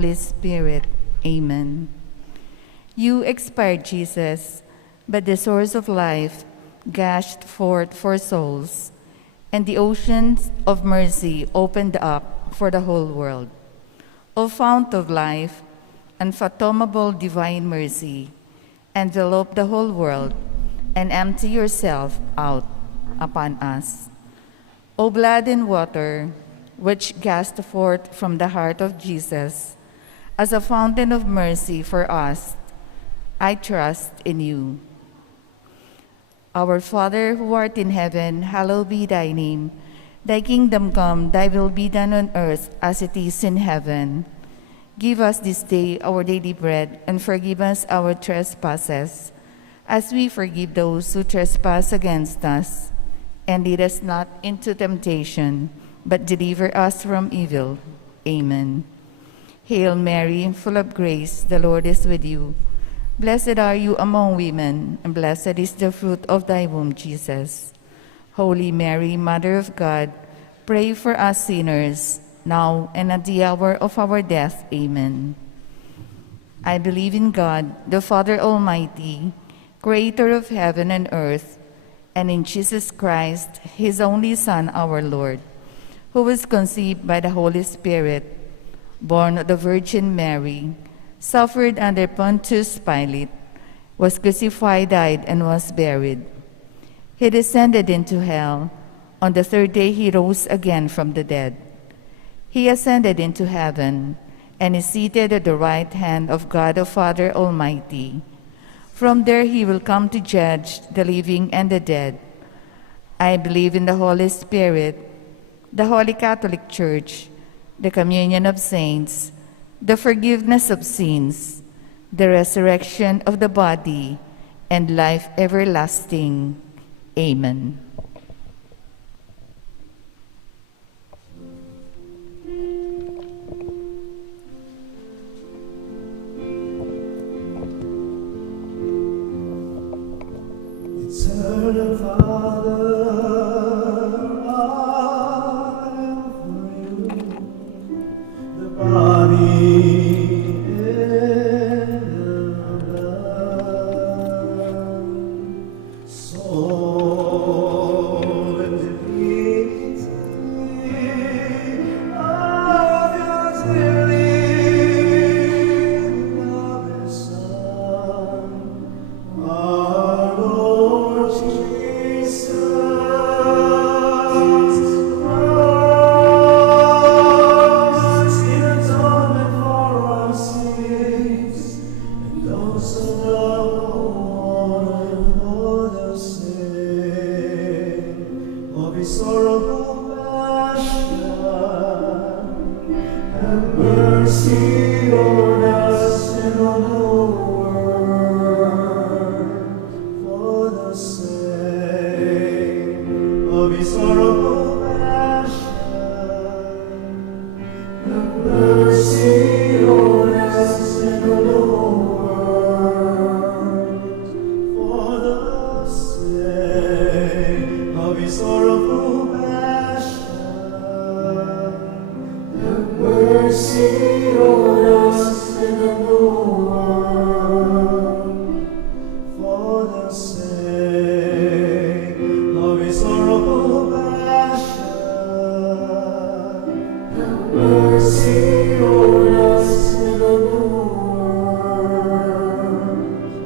Holy Spirit. Amen. You expired, Jesus, but the source of life gushed forth for souls, and the oceans of mercy opened up for the whole world. O fount of life, unfathomable divine mercy, envelope the whole world and empty yourself out upon us. O blood and water, which gushed forth from the heart of Jesus, as a fountain of mercy for us, I trust in you. Our Father who art in heaven, hallowed be thy name. Thy kingdom come, thy will be done on earth as it is in heaven. Give us this day our daily bread, and forgive us our trespasses, as we forgive those who trespass against us. And lead us not into temptation, but deliver us from evil. Amen. Hail Mary, full of grace, the Lord is with you. Blessed are you among women, and blessed is the fruit of thy womb, Jesus. Holy Mary, Mother of God, pray for us sinners, now and at the hour of our death. Amen. I believe in God, the Father Almighty, creator of heaven and earth, and in Jesus Christ, his only Son, our Lord, who was conceived by the Holy Spirit, born of the Virgin Mary, suffered under Pontius Pilate, was crucified, died, and was buried. He descended into hell. On the third day he rose again from the dead. He ascended into heaven and is seated at the right hand of God the Father Almighty. From there he will come to judge the living and the dead. I believe in the Holy Spirit, the Holy Catholic Church, the communion of saints, the forgiveness of sins, the resurrection of the body, and life everlasting. Amen. Eternal Father, I offer you the body and the blood, soul and divinity of your dearly beloved Son, our Lord Jesus Christ, in atonement for our sins, and also now for the sake of his sorrowful passion, have mercy on us and on the world. For the sake of his sorrowful passion, have mercy on us and on the world. For the sake of his sorrowful passion, have mercy on us and on the world. For the sake of his sorrowful passion, have mercy on us and on the world.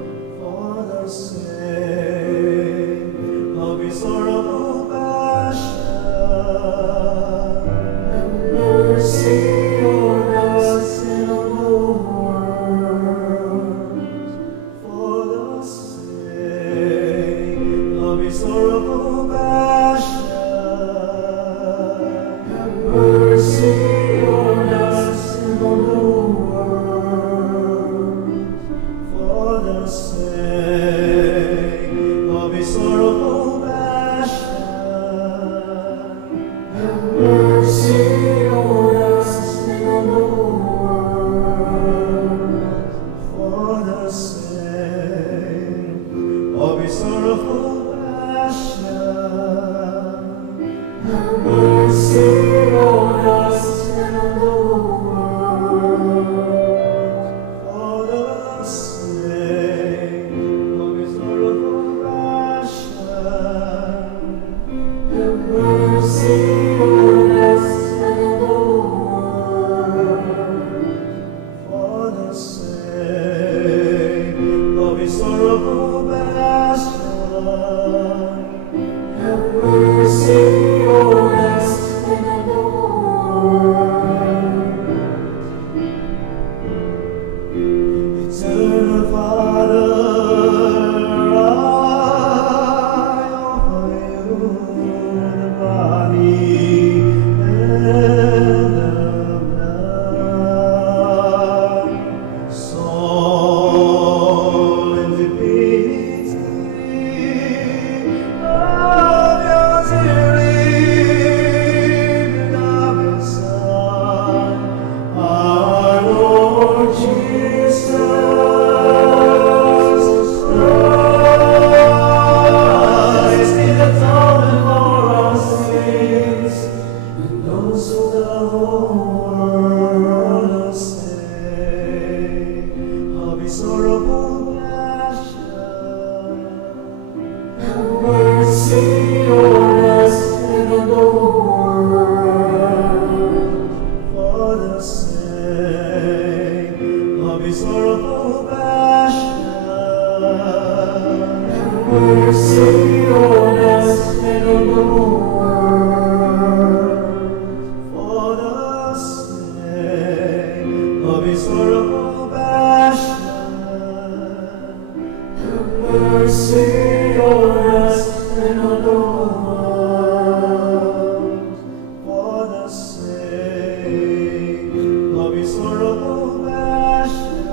For the sake of his sorrowful passion, have mercy on us and on the world. For the sake of his sorrowful passion, have mercy on us and on the world. For the sake of his sorrowful passion, have mercy on us and on the world. For the sake of his sorrowful passion, have mercy on us and on the world. mercy on us and on the world. For the sake of his sorrowful passion, have mercy on us and on the world. For the sake of his sorrowful passion, have mercy on us and on the world. For the sake of his sorrowful passion,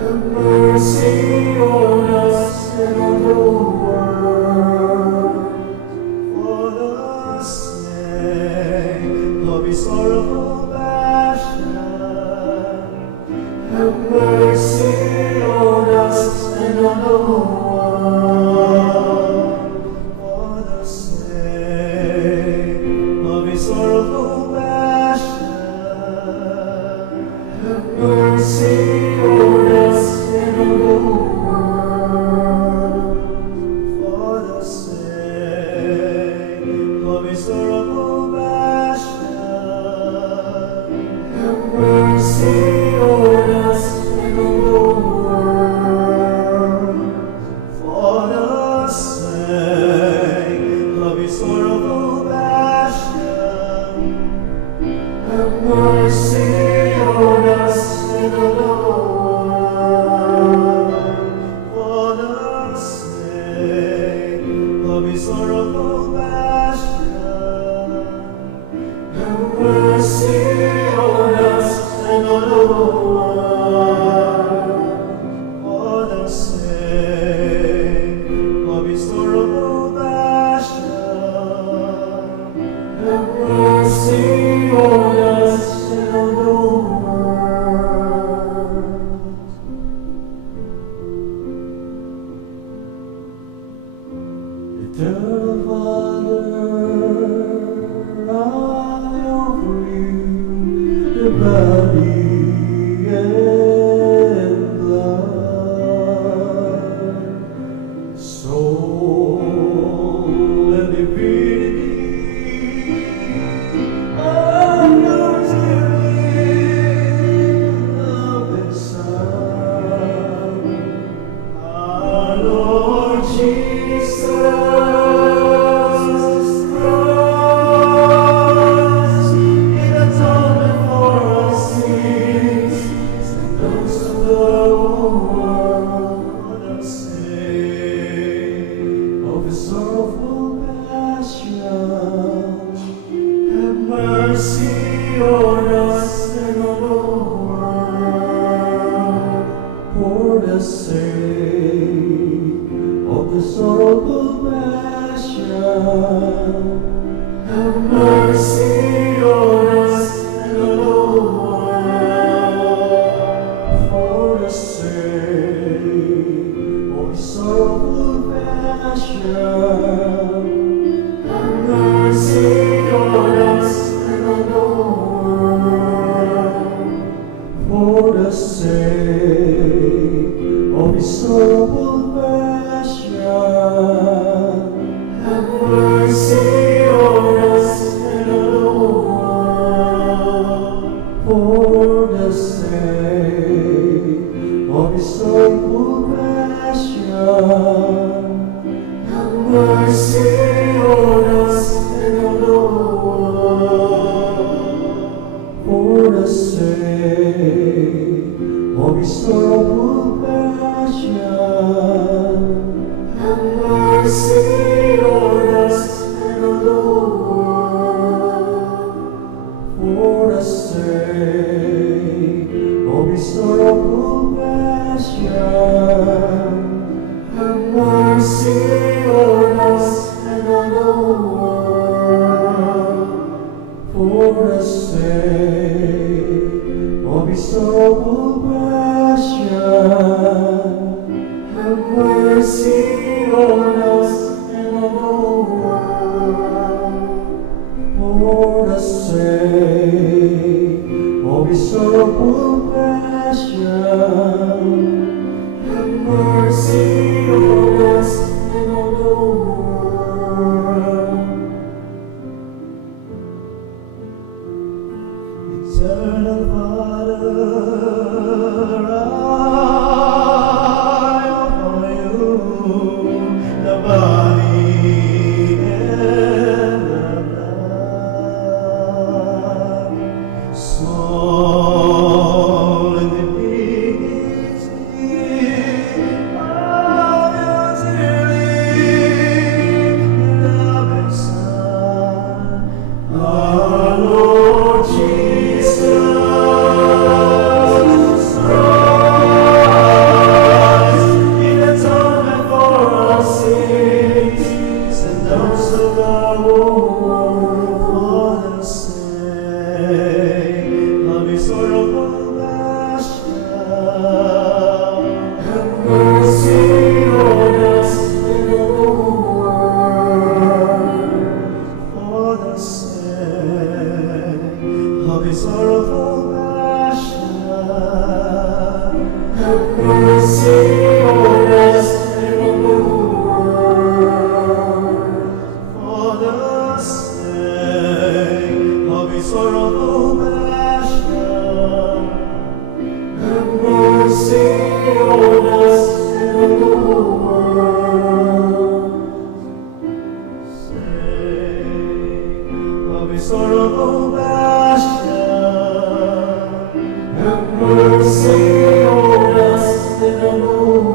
have mercy on us and on the world. For the sake of his sorrowful passion, have mercy on us and on the world. For the sake of his sorrowful passion, have mercy on us and on the world. For the sake of his sorrowful passion, have mercy on us and on the world. For the sake of his sorrowful passion, have mercy on us and on the world. For the sake of his sorrowful passion, have mercy on us and on the world. For the sake of his sorrowful passion, have mercy on us and on the world. Eternal Father, I offer you the body and blood, soul and divinity of your dearly loved Son, our Lord Jesus Christ, in atonement for our sins and those of the world. For the sake of his sorrowful passion, have mercy on us and on the world. For the sake of the sorrowful passion, have mercy on us and on the world. For the sake of his sorrowful passion, have mercy on us and on the world. For the sake of his sorrowful passion, have mercy on us and on the world. For the sake of his sorrowful passion, have mercy on us and on the world. For the sake of his sorrowful passion, have mercy on us and on the world. For the sake of his sorrowful passion, have mercy on us and on the world. For the sake of his sorrowful passion, have mercy on us and on the world. For the sake of his sorrowful passion, have mercy on us the body and the blood, soul and divinity of your dearly beloved Son, our Lord Jesus Christ, in atonement for our sins and those of the whole world, for the sake of His sorrowful passion. Have mercy on us and on the world, for the sake of His sorrowful passion. Have mercy on us and on the world, for the sake of His sorrowful passion. Have mercy on us and on the world,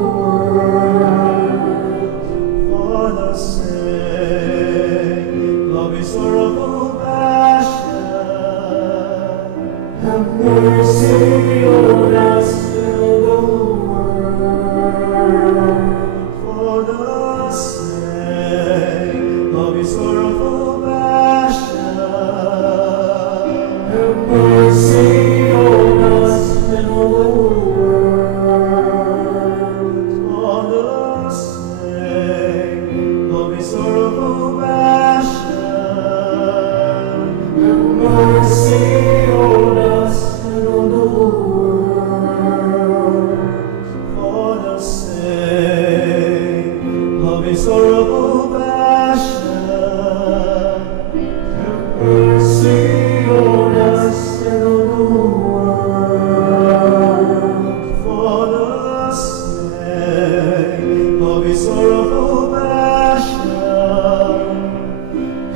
sake of His sorrowful passion. Have mercy on us and on the world, for the sake of His sorrowful passion. Have mercy on us and on the world, for the sake of His sorrowful passion. Have mercy on us and on the world, for the sake of His sorrowful passion. Have mercy on us and on the world, for the sake of His sorrowful passion. Have mercy on us and on the world, for the sake of His sorrowful passion.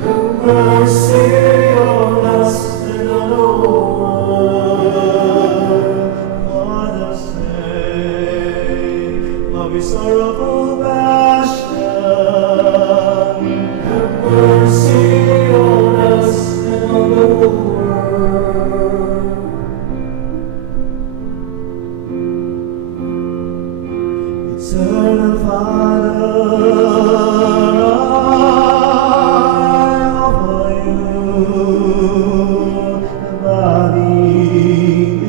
Have mercy on us and on the world, for the sake of His sorrowful passion. Have mercy on us and on the world. Eternal Father, I offer you the body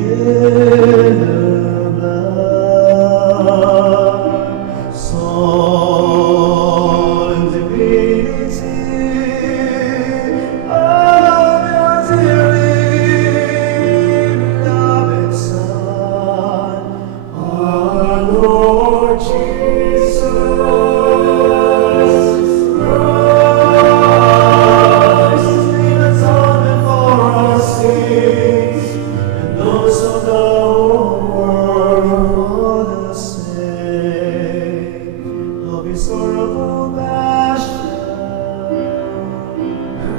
and the blood, soul and divinity of your dearly beloved Son, our Lord Jesus Christ, in atonement for our sins and those of the whole world, for the sake of His sorrowful passion.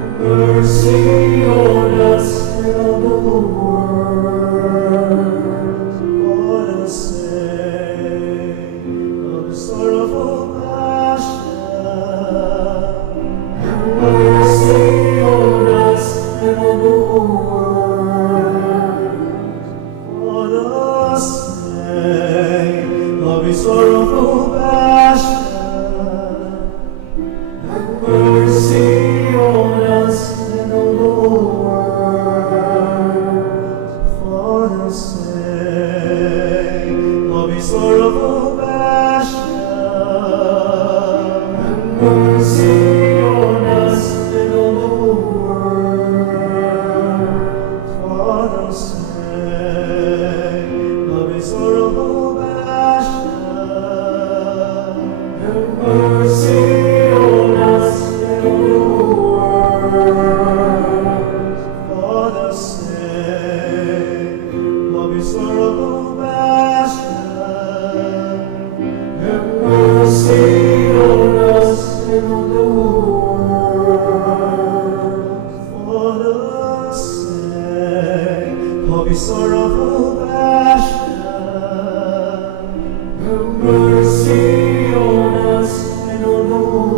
Have mercy on us and on the world, for the sake of His sorrowful passion. Have mercy on us and on the world, for the sake of His sorrowful passion. Have mercy on us and on the world, for the sake of His sorrowful passion. Have mercy on us and on the world, for the sake of His sorrowful passion. Have mercy on us and on the world, for the sake of His sorrowful passion. Have mercy mercy on us and on the world. For the sake of his sorrowful passion, have mercy on us and on the world.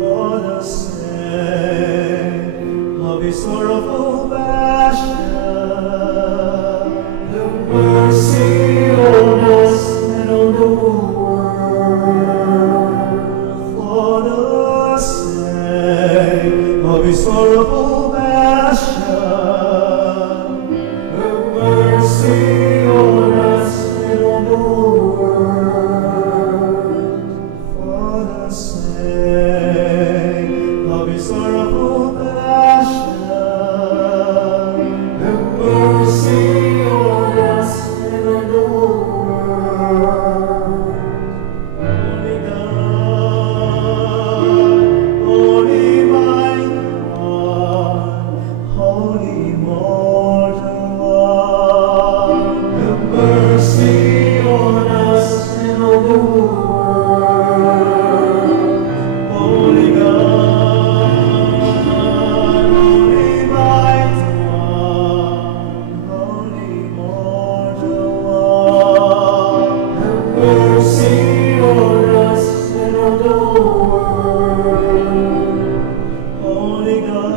For the sake of his sorrowful passion, have mercy on us and on the world. For the sake of his sorrowful passion, have mercy on us and on the world. For the sake of his sorrowful passion, have mercy on us and on the world. Holy God, Holy Mighty One, Holy Immortal One, have mercy on us and on the world. Holy God, Holy Mighty One, Holy Immortal One, have mercy on us and on the world. Holy God,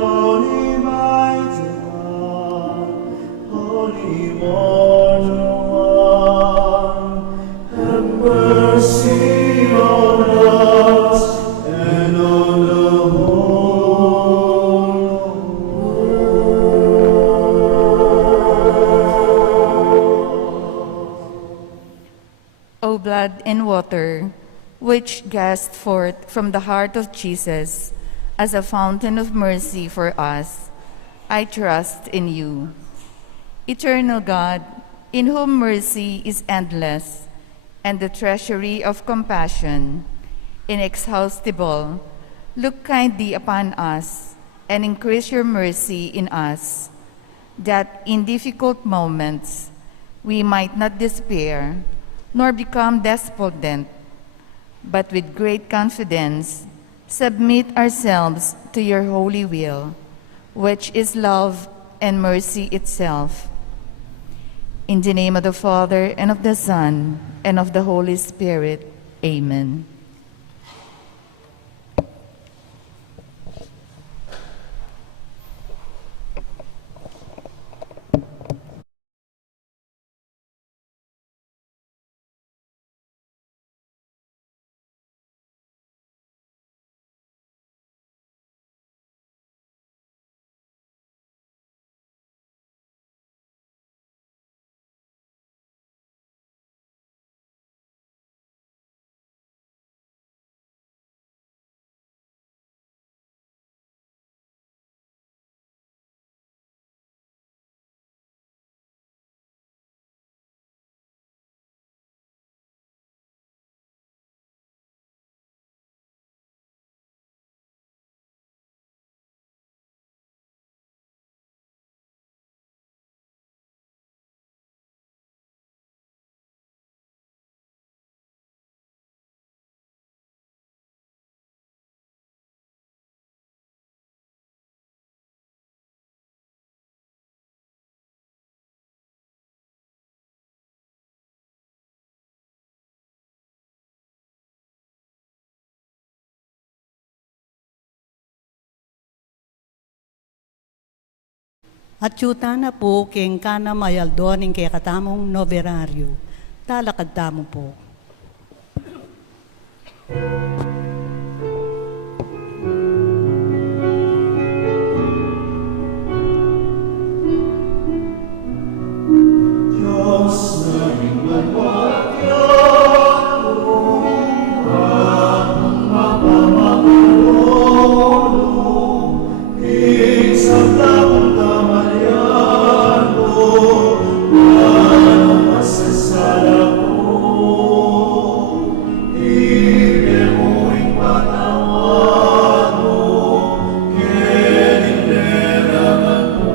Holy Mighty One, Holy Immortal One, have mercy on us and on the whole world. O blood and water, which gushed forth from the heart of Jesus as a fountain of mercy for us, I trust in you. Eternal God, in whom mercy is endless, and the treasury of compassion inexhaustible, look kindly upon us and increase your mercy in us, that in difficult moments we might not despair nor become despondent, but with great confidence submit ourselves to your holy will, which is love and mercy itself. In the name of the Father, and of the Son, and of the Holy Spirit. Amen. At yuta na po, keng kana mayaldon, kaya katamong noveraryo. Talakad tamo po. Diyos naming manwagyan, at mapamakalolo, isang taong tamalyan mo, anong masasala ko, ibig mo'y patawan mo, kinilerangan mo.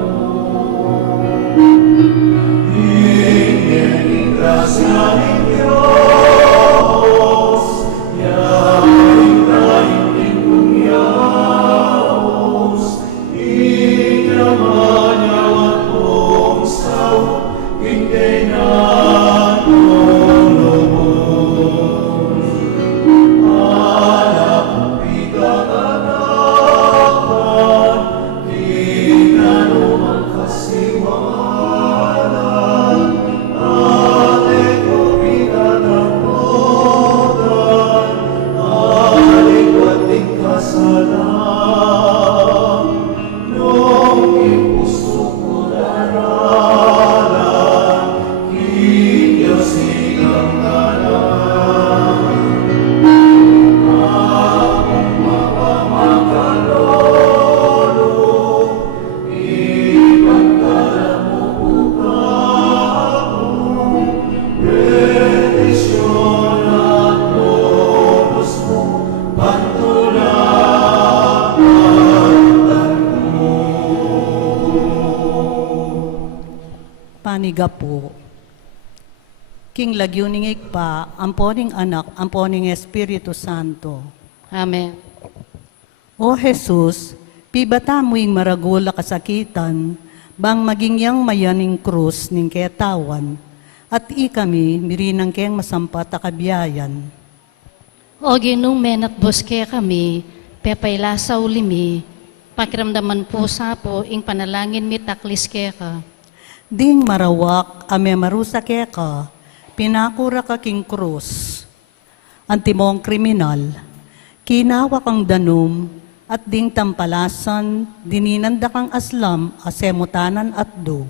Paniga po. King lagyuning pa, amponing anak, amponing Espiritu Santo. Amen. O Jesus, pibata mo'ing maragula kasakitan, bang maging yang mayaning krus ning ketawan, at ikami mirinang keng masampat akabiyayan. O ginong menat boske kami, pepayla sa ulimi, pakiramdaman po sa po, ing panalangin mi taklis ka. Ding marawak, ame marusa keka, pinakura ka king krus. Antimong kriminal, kinawak ang danum, at ding tampalasan, dininanda kang aslam, asemutanan at do.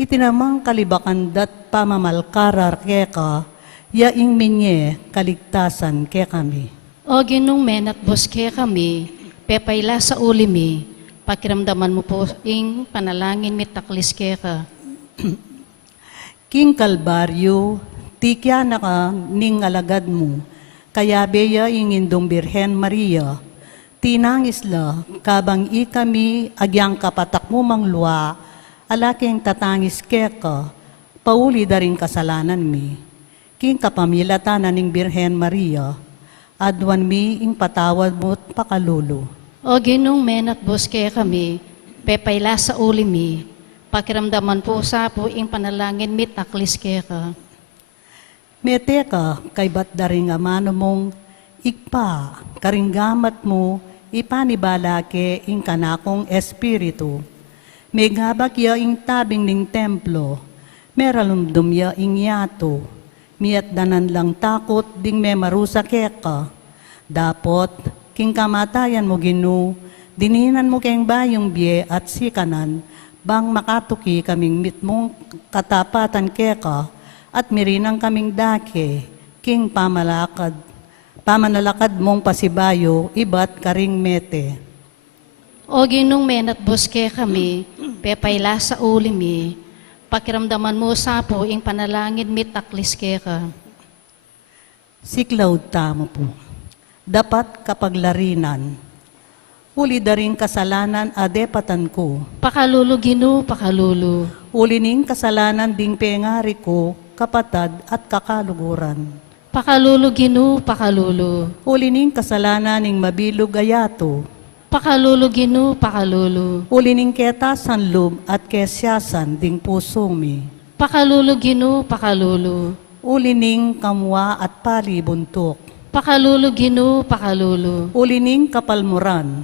Itinamang kalibakan dat pamamalkarar keka, yaing minye kaligtasan ke kami. O ginong menat boske kami, pepayla sa ulimi, pakiramdaman mo po, ing panalangin mi taklis ka. King Kalbaryo, tikya na ka ning alagad mo, kaya beya ingindong Birhen Maria, tinangis la, kabang ikami agyang kapatak mo manglua, alaking tatangis keka, pauli da rin kasalanan mi. King kapamilatanan ning Birhen Maria, adwan mi ing patawad mo't pakalulo. O ginong menat boske kami, pepayla sa ulimi, pakiramdaman po sa po, ing panalangin mi taklis ka. Mete ka, kay ba't daring amano mong ikpa, karinggamat mo, ipanibalake ing kanakong espiritu. May gabak ya ing tabing ning templo, meralumdum ya ing yato, miat danan lang takot ding may marusa keka. Dapot, king kamatayan mo ginu, dininan mo keng bayong biye at sikanan, bang makatuki kaming mitmong katapatan keka, at mirinang kaming dake, king pamanalakad mong pasibayo, ibat karing mete. O ginong menat boske kami, pepayla sa ulimi, pakiramdaman mo sa po, ing panalangin mi taklis ka. Siklaw tamo po. Dapat kapaglarinan. Uli daring kasalanan adepatan ko. Pakalulu ginu, pakalulu. Uli ning kasalanan ding pengari ko, kapatad at kakaluguran. Pakalulu ginu, pakalulu. Uli ning kasalanan ning mabilog ayato. Pakalulu ginu, pakalulu. Uli ning ketasan lub at kesyasan ding puso mi. Pakalulu ginu, pakalulu. Uli ning kamwa at palibuntok. Pakalulu ginu, pakalulu. Uli ning kapalmuran.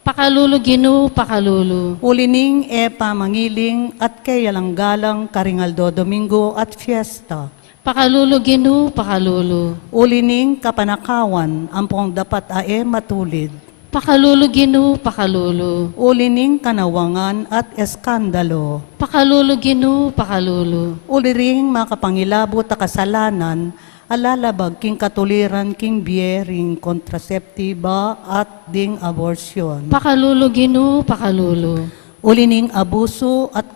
Pakalulu ginu, pakalulu. Uli ning pamangiling at kayalanggalang Karingaldo Domingo at fiesta. Pakalulu ginu, pakalulu. Uli ning kapanakawan, ampong dapat matulid. Pakalulu ginu, pakalulu. Uli ning kanawangan at eskandalo. Pakalulu ginu, pakalulu. Uli ring makapangilabot a kasalanan, alalabag king katuliran king biering kontraseptiba at ding abortion. Pakalulu ginu, pakalulu. Uli ning abuso at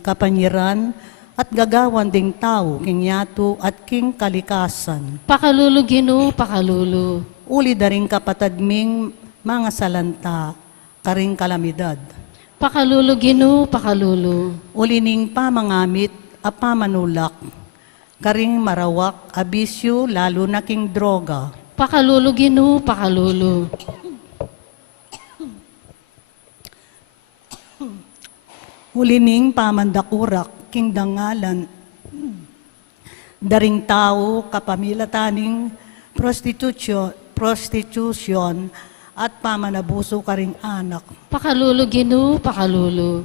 kapanyiran at gagawan ding tao king yato at king kalikasan. Pakalulu ginu, pakalulu. Uli daring kapatadming mga salanta, karing kalamidad. Pakalulu ginu, pakalulu. Uli ning pamangamit a pamanulak, karing marawak, abisyo, lalo na king droga. Pakalulu ginu, pakalulu. Uli ning pamandakurak, king dangalan, daring tao, kapamilataning prostitution at pamanabuso karing anak. Pakalulu ginu, pakalulu.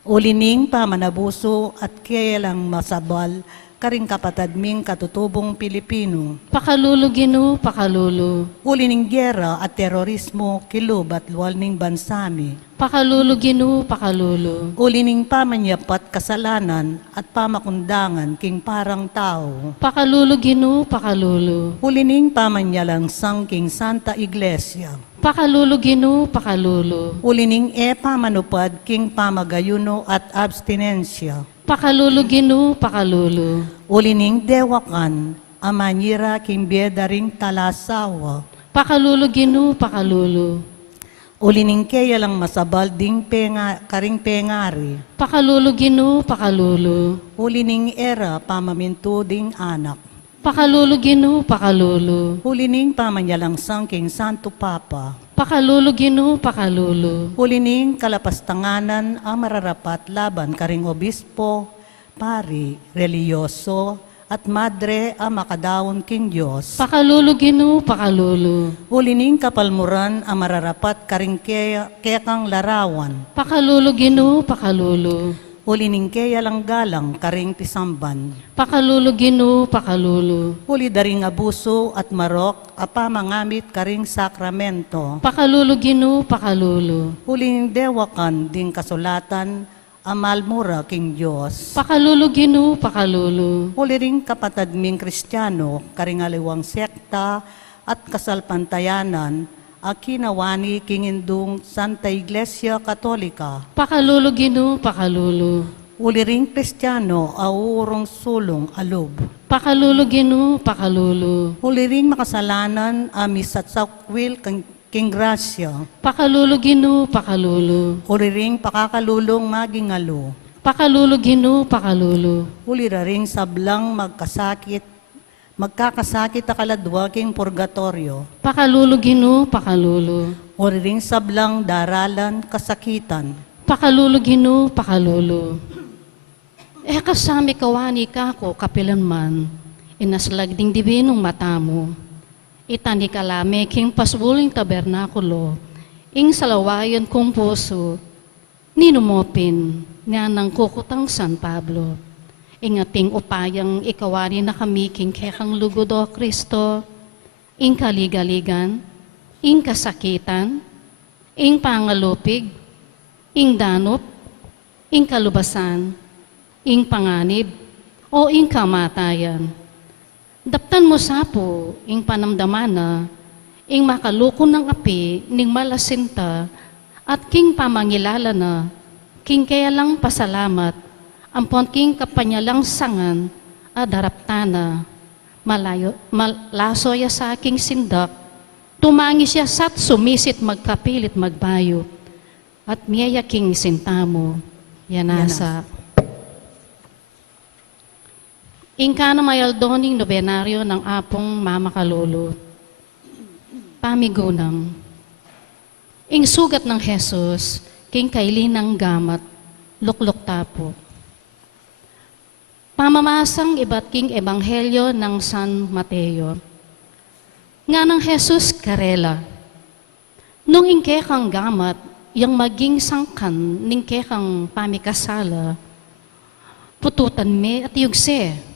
Uli ning pamanabuso at kailang masabal, karing kapatad ming katutubong Pilipino. Pakalulu Ginoo, pakalulu. Uli ning gera at terorismo kilubat luwal ning bansami. Pakalulu Ginoo, pakalulu. Uli ning pamanyapat kasalanan at pamakundangan king parang tao. Pakalulu Ginoo, pakalulu. Uli ning pamanyalangsang king Santa Iglesia. Pakalulu Ginoo, pakalulu. Uli ning pamanupad king pamagayuno at abstinensya. Pakalulu Ginoo, pakalulu. Uli ning dewakan, amanyira king biedaring talasawa. Pakalulu Ginoo, pakalulu. Uli ning kaya lang masabal ding karing pengari. Pakalulu Ginoo, pakalulu. Uli ning era pamaminto ding anak. Pakalulu Ginoo, pakalulu. Uli ning pamanyalangsang king Santo Papa. Pakalulu Ginoo, pakalulu. Uli ning kalapastanganan ang mararapat laban karing obispo, pari, reliyoso, at madre ang makadawon king Diyos. Pakalulu Ginoo, pakalulu. Uli ning kapalmuran ang mararapat karing kekang larawan. Pakalulu Ginoo, pakalulu. Uli ning kaya lang galang karing tisamban. Pakalulu Ginoo, pakalulu. Uli daring abuso at marok apa mangamit karing sakramento. Pakalulu Ginoo, pakalulu. Uli ning dewakan ding kasulatan amalmura king Diyos. Pakalulu Ginoo, pakalulu. Uli ring kapatad ming Kristiyano karing aliwang sekta at kasalpantayanan akinawani king indung Santa Iglesia Katolika. Pakalulu Ginoo, pakalulu. Uli ring Kristiyano aurong sulong alob. Pakalulu Ginoo, pakalulu. Uli ring makasalanan amis at sakwil king grasya. Pakalulu Ginoo, pakalulu. Uli ring pakakalulong magingalo. Pakalulu Ginoo, pakalulu. Uli ring sablang magkakasakit akaladwa king purgatorio. Pakalulu Ginoo, pakalulu. Uli ring sablang daralan kasakitan. Pakalulu Ginoo, pakalulu. Kasami kawani kako kapilan man, inaslag ding dibinong mata mo. Itani kalame king pasbuling tabernakulo, ing salawayan kong puso, ninumopin nga ng kukutang San Pablo. Ingating upayang ikawari na kami king kekang lugod o Kristo, ing kaligaligan, ing kasakitan, ing pangalupig, ing danop, ing kalubasan, ing panganib, o ing kamatayan. Daptan mo sapo, ing panamdamana, ing makalukon ng api, ning malasinta, at king pamangilala na, king kaya lang pasalamat, ampon king kapanyalang sangan, adaraptana, malaso ya sa aking sindak, tumangi siya sat sumisit magkapilit magbayo, at miyaya king sintamo, yanasa. Ingka na mayaldoning nobenaryo ng apong Mama Kalulu. Pamigunam. Ing sugat ng Jesus, king kaili ng gamat, lukluk tapo. Pamamasang iba't king ebanghelyo ng San Mateo. Nga ng Jesus karela. Nung ingke kang gamat, yang maging sangkan ningke kang pamikasala, pututan me at yugse.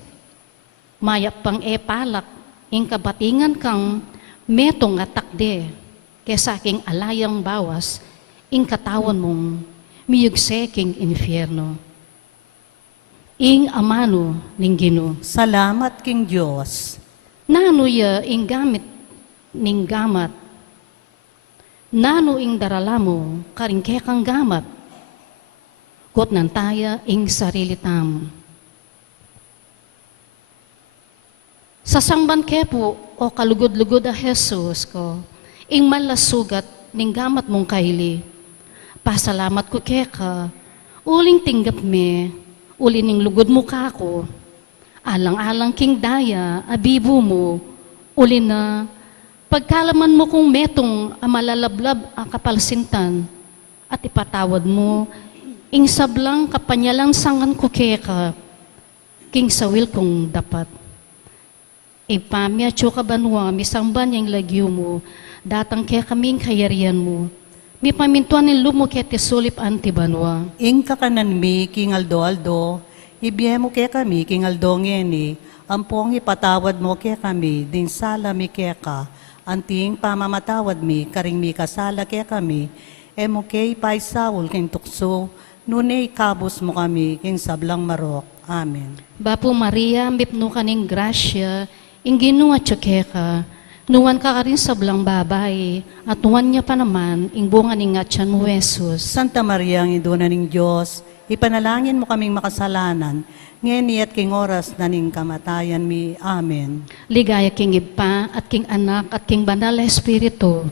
Mayap pang palak, ing kabatingan kang metong atakde, kesa king alayang bawas, ing katawan mong miyugse king infierno. Ing amano ning Ginoo. Salamat king Diyos. Nano ya ing gamit ning gamat. Nano ing daralamo karing kekang gamat. Kot nan taya ing sarili tam. Sasangban kepo o kalugod-lugod a Jesus ko, ing malasugat ning gamat mong kaili. Pasalamat ko keka, uling tinggap me, uli ning lugod mo kako. Alang-alang king daya, abibo mo, uli na, pagkalaman mo kung metong amalalablab ang kapalsintan, at ipatawad mo, ing sablang kapanyalang sangan ko keka, king sawil kong dapat. Ipamya tsuka banwa, misangban yung lagyo mo, datang kaya kaming kayarian mo. Mi pamintuan ng lumo kaya tisulip anti banwa. Ing kakanan mi king Aldo, Ibiye mo kaya kami, king aldongeni, ampong ipatawad mo kaya kami, din sala mi kaya ka, anting pamamatawad mi, karing mi kasala kaya kami, emo kay paisawol king tukso, nunay kabos mo kami, king sablang marok. Amen. Bapo Maria, mipno kaning grasya, ingino at ka, nuwan ka rin sa blang babay, at nuwan niya pa naman, bunga ning atyan mo, Jesus. Santa Maria, ang iduna ning Diyos, ipanalangin mo kaming makasalanan, ngeni at king oras na ning kamatayan mi. Amen. Ligaya king Ipa, at king Anak, at king Banal na Espiritu.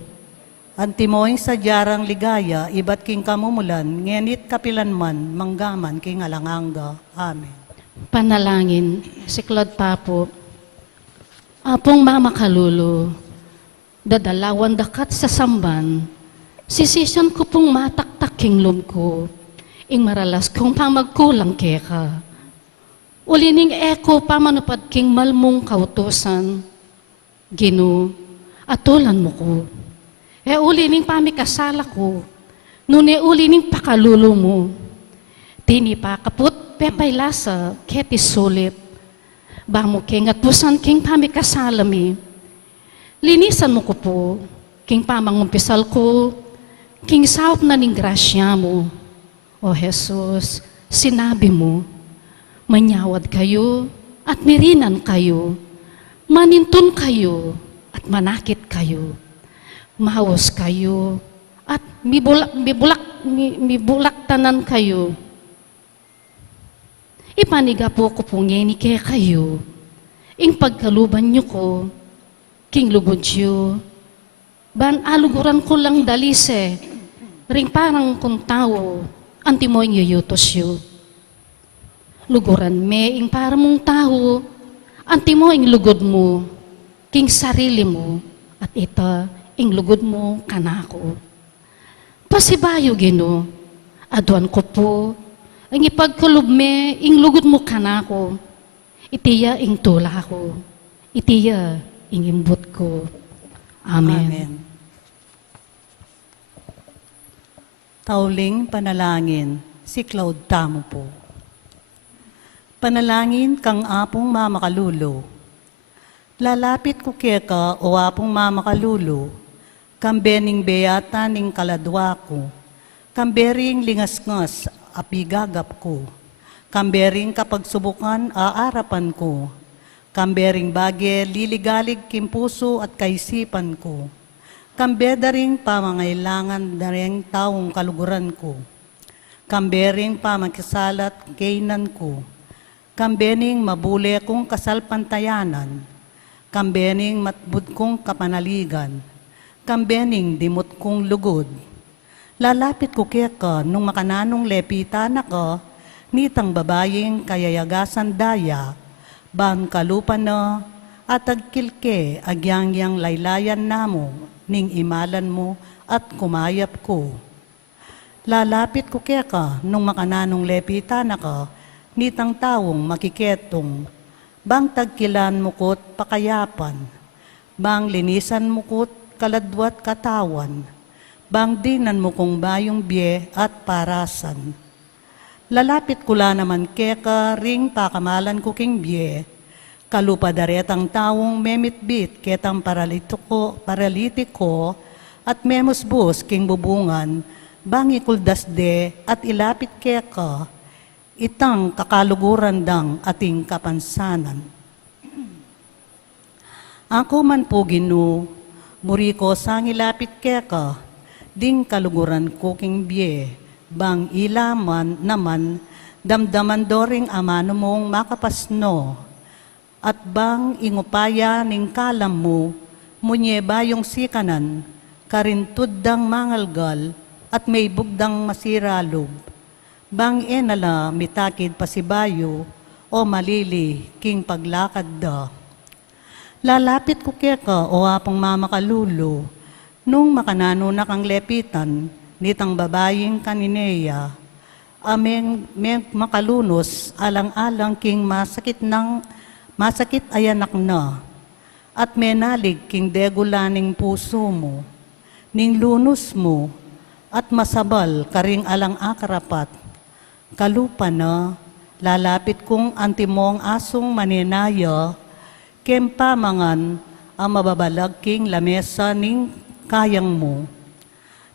Antimoing sa jarang ligaya, ibat king kamumulan, ngenit kapilanman, manggaman king alanganga. Amen. Panalangin, si Claude Papo, Apong Mama Kalulo, dadalawan dakat sa samban, sisisan ko pong mataktak king loob ko, ing maralas kong pamagkulang keka. Ulining eko pamanupad king malmong kautusan, Gino, atulan mo ko. Ulining pamikasala ko, nune ulining pakalulo mo. Tini pa kaput pepay lasa, keti sulit. Bamo king at pusan king pamikasalami. Linisan mo ko po, king pamangumpisal ko, king sawap na ning grasya mo. O Jesus, sinabi mo, manyawad kayo at mirinan kayo, manintun kayo at manakit kayo, mahawas kayo at mibulaktanan kayo. Ipaniga po ko pong ngeni kaya kayo, ing pagkaluban nyo ko, king lugod nyo, ban aluguran ko lang dalise, ring parang kung tao, anti mo yung yuyutos yu. Luguran me, ing parang mong tao, anti mo yung lugod mo, king sarili mo, at ita, ing lugod mo kanako. Pasibayo Gino, aduan ko po, ang ipagkalub me, ing lugod mo kanako, itiya ing tula ko, itiya ing imbut ko. Amen. Amen. Tauling panalangin, si Claude Tamo po. Panalangin kang apong mamakalulo. Lalapit ko keka o apong mamakalulo, kambening beyata ning kaladwa ko, kambering lingasngas apigagap ko, kambering kapag subukan aarapan ko, kambering bagye liligalig kimpuso at kaisipan ko, kambedaring pamangailangan daring taong kaluguran ko, kambering pamakisalat kainan ko, kambening mabule kong kasalpantayanan, kambening matbud kong kapanaligan, kambening dimot kong lugod. Lalapit ko keka nung makananong lepita na ka, nitang babayeng kayayagasan daya, bang kalupan na at agkilke agyangyang laylayan namo, ning imalan mo at kumayap ko. Lalapit ko keka nung makananong lepita na ka, nitang tawong makiketong, bang tagkilan mukot pakayapan, bang linisan mukot kaladwat katawan, bang dinan mo kong bayong biye at parasan. Lalapit ko la naman keka ring pakamalan ko king biye, kalupadaretang taong memitbit ketang paralitiko at memusbus king bubungan, bang ikuldas de at ilapit keka, itang kakaluguran dang ating kapansanan. Ako man po Gino, muri ko sang ilapit keka, ding kaluguran ko king biye, bang ilaman naman, damdaman doring amano mong makapasno, at bang ingupaya ning kalam mo, munye bayong sikanan, karintuddang mangalgal, at may bugdang masiralob, bang enala mitakid pasibayo, o malili king paglakad da. Lalapit ko keka o apong mamakalulo, nung makanano na kang lepitan, nitang babaying kanineya, ameng makalunos alang-alang king masakit ayanak na, at menalig king degulaning puso mo, ning lunos mo, at masabal karing alang akarapat, kalupa na, Lalapit kong antimong asong maninaya, kem pamangan ang mababalag king lamesa ning kayang mo.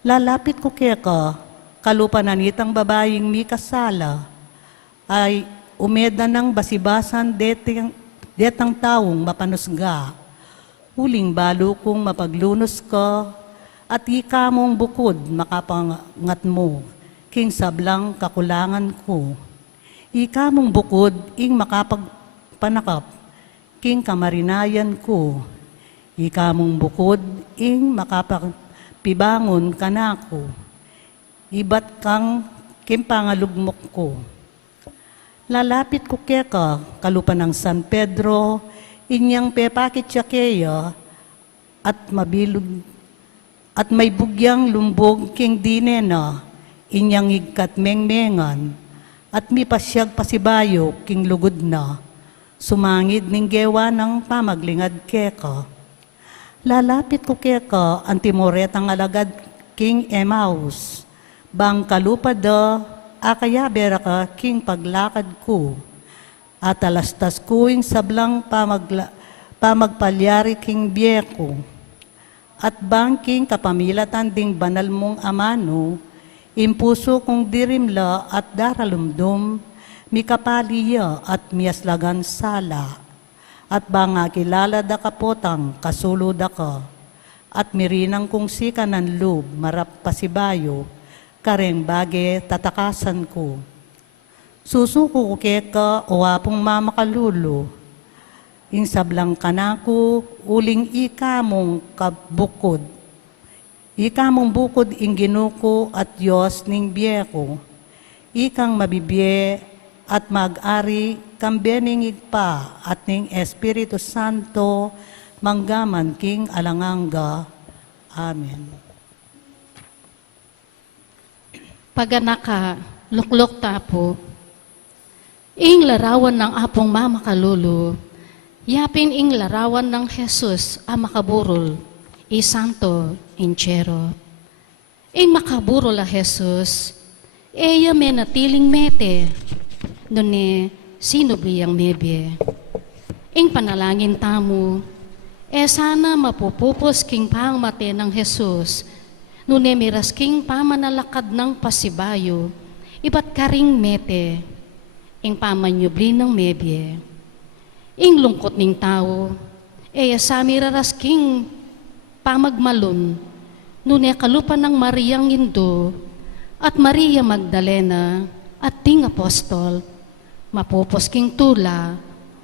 Lalapit ko keka, kalupananitang babaying mi kasala, ay umeda ng basibasan detang taong mapanusga. Huling balo kong mapaglunos ka, at ikamong bukod makapangat mo, king sablang kakulangan ko. Ikamong bukod ing makapagpanakap, king kamarinayan ko. Ikamong bukod ing makapagpibangon kanako. Ibat kang kimpangalugmok ko. Lalapit ko keka, kalupan ng San Pedro, inyang pepakit siya keya, at mabilog, at may bugyang lumbog king dinena, inyang igkat mengmengan, at mi pasyag pasibayo king lugod na, sumangid ning gewa ng pamaglingad keka. Lalapit ko keka, antimoretang alagad king Emmaus, bang kalupada, akaya bera ka king paglakad ko, at alastas kuing sablang pamagpalyari king biyeko, at bangking kapamilatan ding banal mong amano, impuso kong dirimla at daralumdum, mikapaliya at miyaslagan sala, at banga kilala da kapotang kasulo da ka, at mirinang kong sikanan lub marap pasibayo, kareng bage tatakasan ko. Susuko ko keka o apong mamakalulo, ing sablang kanako, uling ikamong kabukod. Ikamong bukod ing ginuko at Diyos ning biyeko. Ikang mabibye at mag-ari kambening igpa at ning Espiritu Santo manggaman king alanganga. Amen. Paganaka, luklok tapo, ing larawan ng apong mamakalulo, yapin ing larawan ng Jesus a makaburol, isanto inchero. Ing makaburol a Jesus, eya menatiling mete, nune sinubliyang mebye. Ing panalangin tamo, sana mapupupos king pangmate ng Jesus, nune miras king pamanalakad ng pasibayo, ibat karing mete, ing pamanyubli ng mebye. Ing lungkot ning tao, sami raras king pamagmalon, nune kalupan ng Mariang Indo, at Maria Magdalena, at ting apostol, mapupos king tula,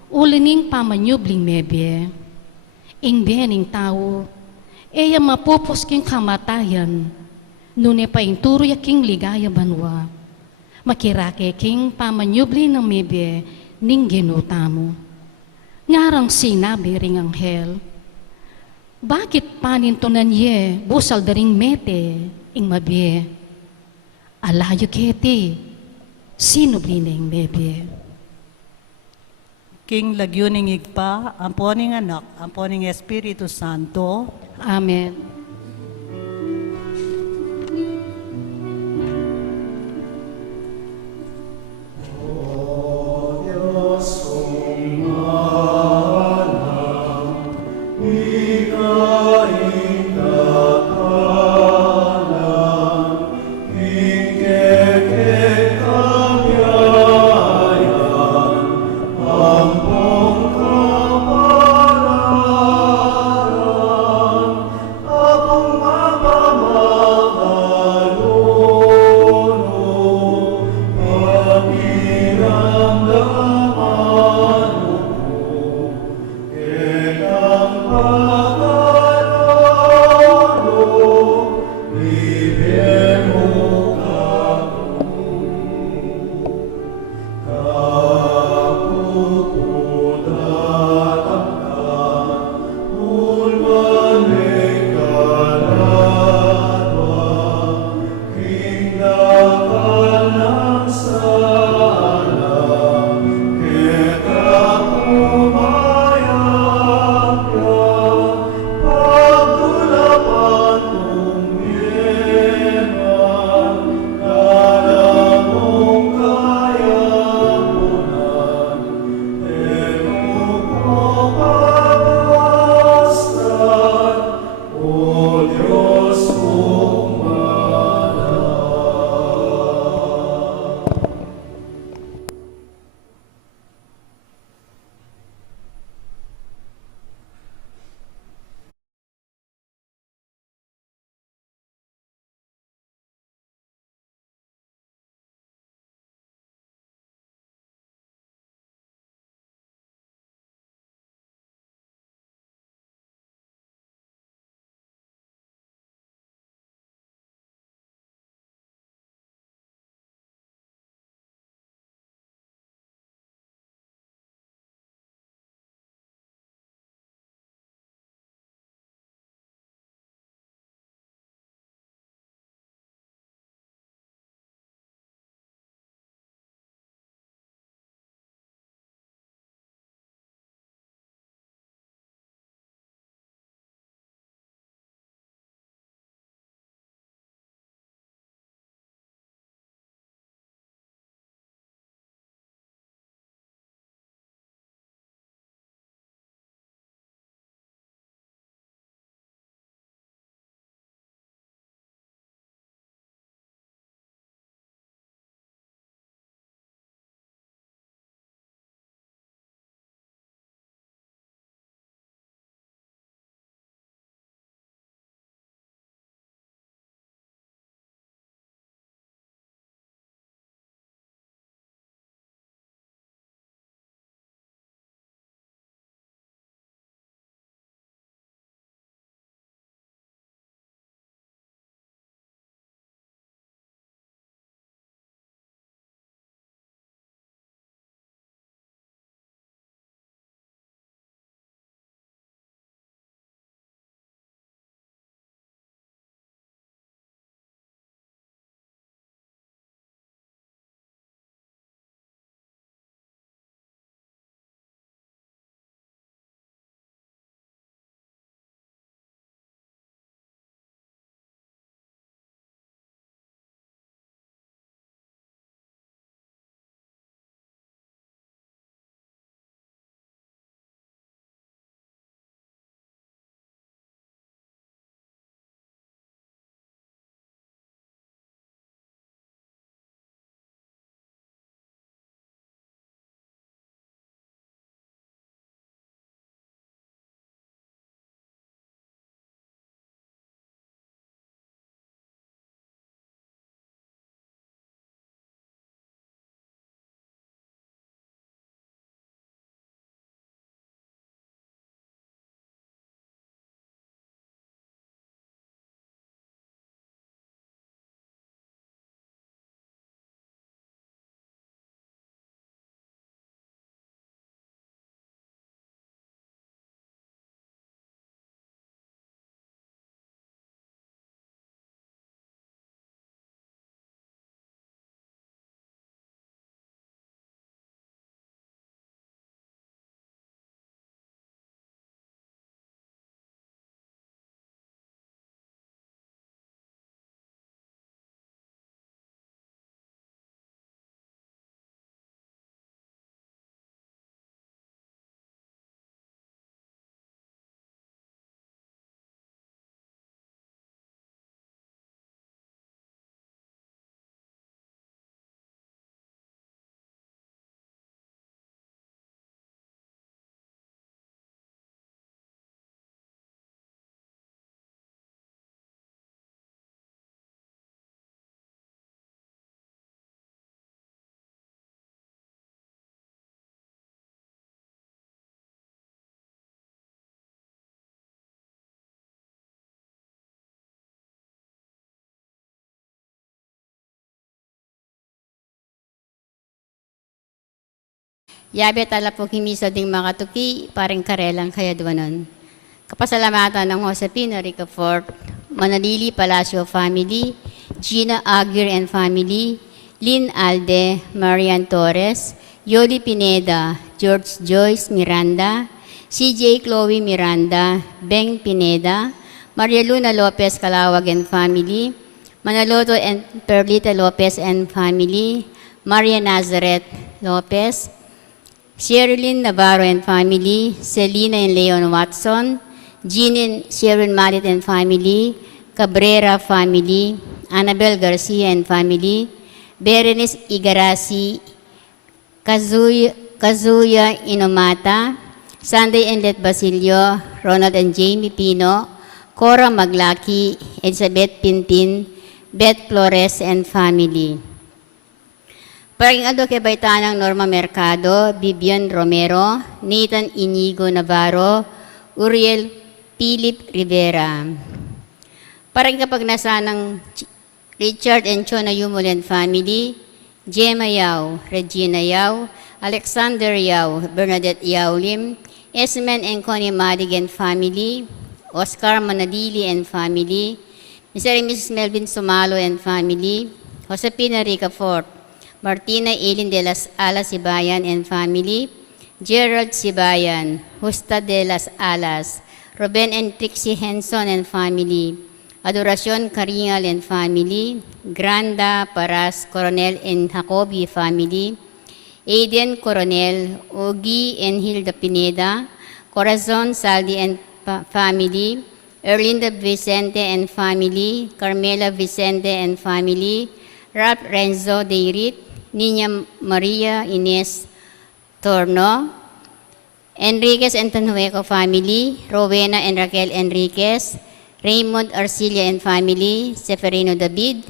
ulining pamanyubling mebye. Ing bening tao, mapupos king kamatayan, nune pa ing turoy king ligaya banwa, makirake king pamanyubli ng mebye, ning ginutamo. Ngarang sinabi ring anghel, bakit panintunan ye, busal daring mete, ing mabye? Alayo kete, sino blining mebye? King lagyuning igpa, amponing anak, amponing Espiritu Santo, Amen. Amen. Yabe tala po kimiso ding makatuki, paring karelang kaya duwanon. Kapasalamatan ng Josepina Ricafort, Manalili Palacio family, Gina Aguirre and family, Lynn Alde, Marian Torres, Yoli Pineda, George Joyce Miranda, CJ Chloe Miranda, Beng Pineda, Maria Luna Lopez Calawag and family, Manaloto and Perlita Lopez and family, Maria Nazareth Lopez, Sherilyn Navarro and family, Selena and Leon Watson, Jean and Sharon Malit and family, Cabrera family, Annabel Garcia and family, Berenice Igarasi, Kazuya Inomata, Sunday and Let Basilio, Ronald and Jamie Pino, Cora Maglaki, Elizabeth Pintin, Beth Flores and family. Paring ado kay Baitanang Norma Mercado, Vivian Romero, Nathan Inigo Navarro, Uriel Philip Rivera. Paring kapag nasa ng Richard and Chona Yumulen family, Gemma Yao, Regina Yao, Alexander Yao, Bernadette Yao Lim, Esmen and Connie Madigan family, Oscar Manadili and family, Mr. and Mrs. Melvin Sumalo and family, Josepina Ricafort, Martina Eileen de las Alas Sibayan and family, Gerald Sibayan, Justa de las Alas, Ruben and Trixie Henson and family, Adoracion Caringal and family, Granda Paras Coronel and Jacobi family, Aiden Coronel, Ogie and Hilda Pineda, Corazon Saldi and family, Erlinda Vicente and family, Carmela Vicente and family, Ralph Renzo Deirit, Nina Maria Ines Torno, Enriquez and Tanueco family, Rowena and Raquel Enriquez, Raymond Arcilia and family, Seferino David,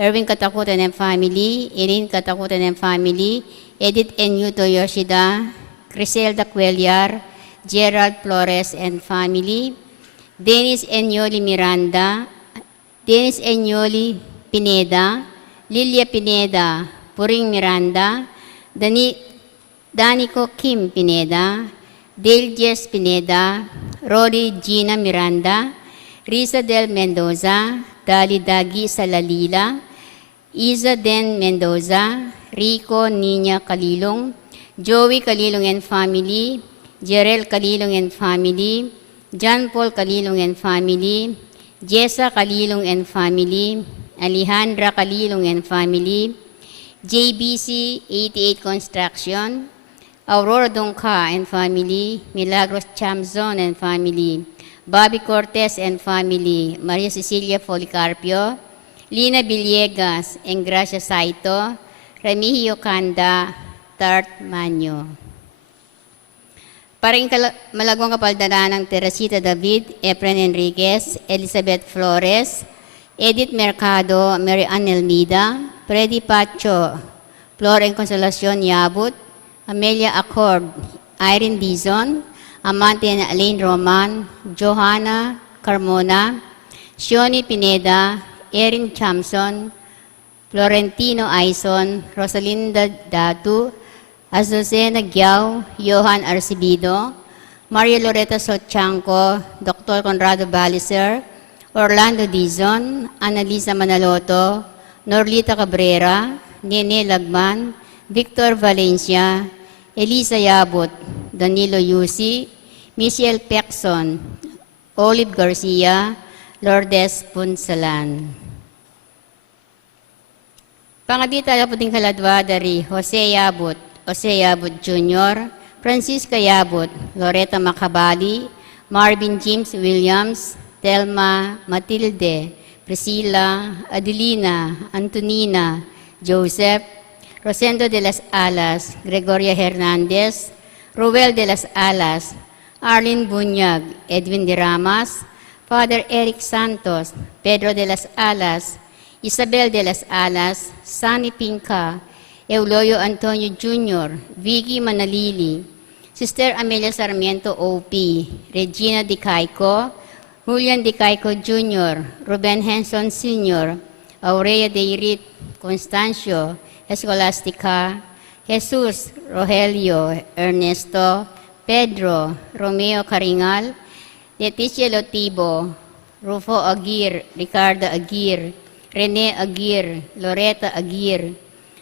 Erwin Katakutan and family, Erin Katakutan and family, Edith and Yuto Yoshida, Criselda Cuellar, Gerald Flores and family, Dennis and Yoli Miranda, Dennis and Yoli Pineda, Lilia Pineda, Puring Miranda, Danico Kim Pineda, Dale Jess Pineda, Rory Gina Miranda, Risa Del Mendoza, Dali Dagi Salalila, Isa Den Mendoza, Rico Nina Kalilong, Joey Kalilong and family, Jerel Kalilong and family, John Paul Kalilong and family, Jessa Kalilong and family, Alejandra Kalilong and family, JBC 88 Construction, Aurora Donca and family, Milagros Chamzon and family, Bobby Cortez and family, Maria Cecilia Policarpio, Lina Villegas and Gracia Saito, Remigio Kanda, Tart Manyo. Paring malagwang kapaldaran ng Teresita David, Efren Enriquez, Elizabeth Flores, Edith Mercado, Mary Ann Elmida, Freddy Pacho, Flor and Consolacion Yabut, Amelia Accord, Irene Dizon, Amante and Elaine Roman, Johanna Carmona, Shioni Pineda, Erin Chamson, Florentino Aison, Rosalinda Datu, Azucena Giao, Johan Arcibido, Maria Loreta Sochanco, Dr. Conrado Baliser, Orlando Dizon, Annalisa Manaloto, Norlita Cabrera, Nene Lagman, Victor Valencia, Elisa Yabut, Danilo Yusi, Michelle Pecson, Olive Garcia, Lourdes Punsalan. Pangadita Laputing Kaladwa dari Jose Yabut, Jose Yabut Jr., Francisca Yabut, Loretta Macabali, Marvin James Williams, Telma Matilde, Priscilla, Adelina, Antonina, Joseph, Rosendo de las Alas, Gregoria Hernandez, Ruel de las Alas, Arlene Bunyag, Edwin de Ramas, Father Eric Santos, Pedro de las Alas, Isabel de las Alas, Sunny Pinca, Euloyo Antonio Jr., Vicky Manalili, Sister Amelia Sarmiento O.P., Regina Di Caico, Julian Di Caico Jr., Ruben Henson Sr., Aurea Deirit, Constancio, Escolastica, Jesus, Rogelio, Ernesto, Pedro, Romeo Caringal, Leticia Lotibo, Rufo Aguirre, Ricardo Aguirre, Rene Aguirre, Loretta Aguirre,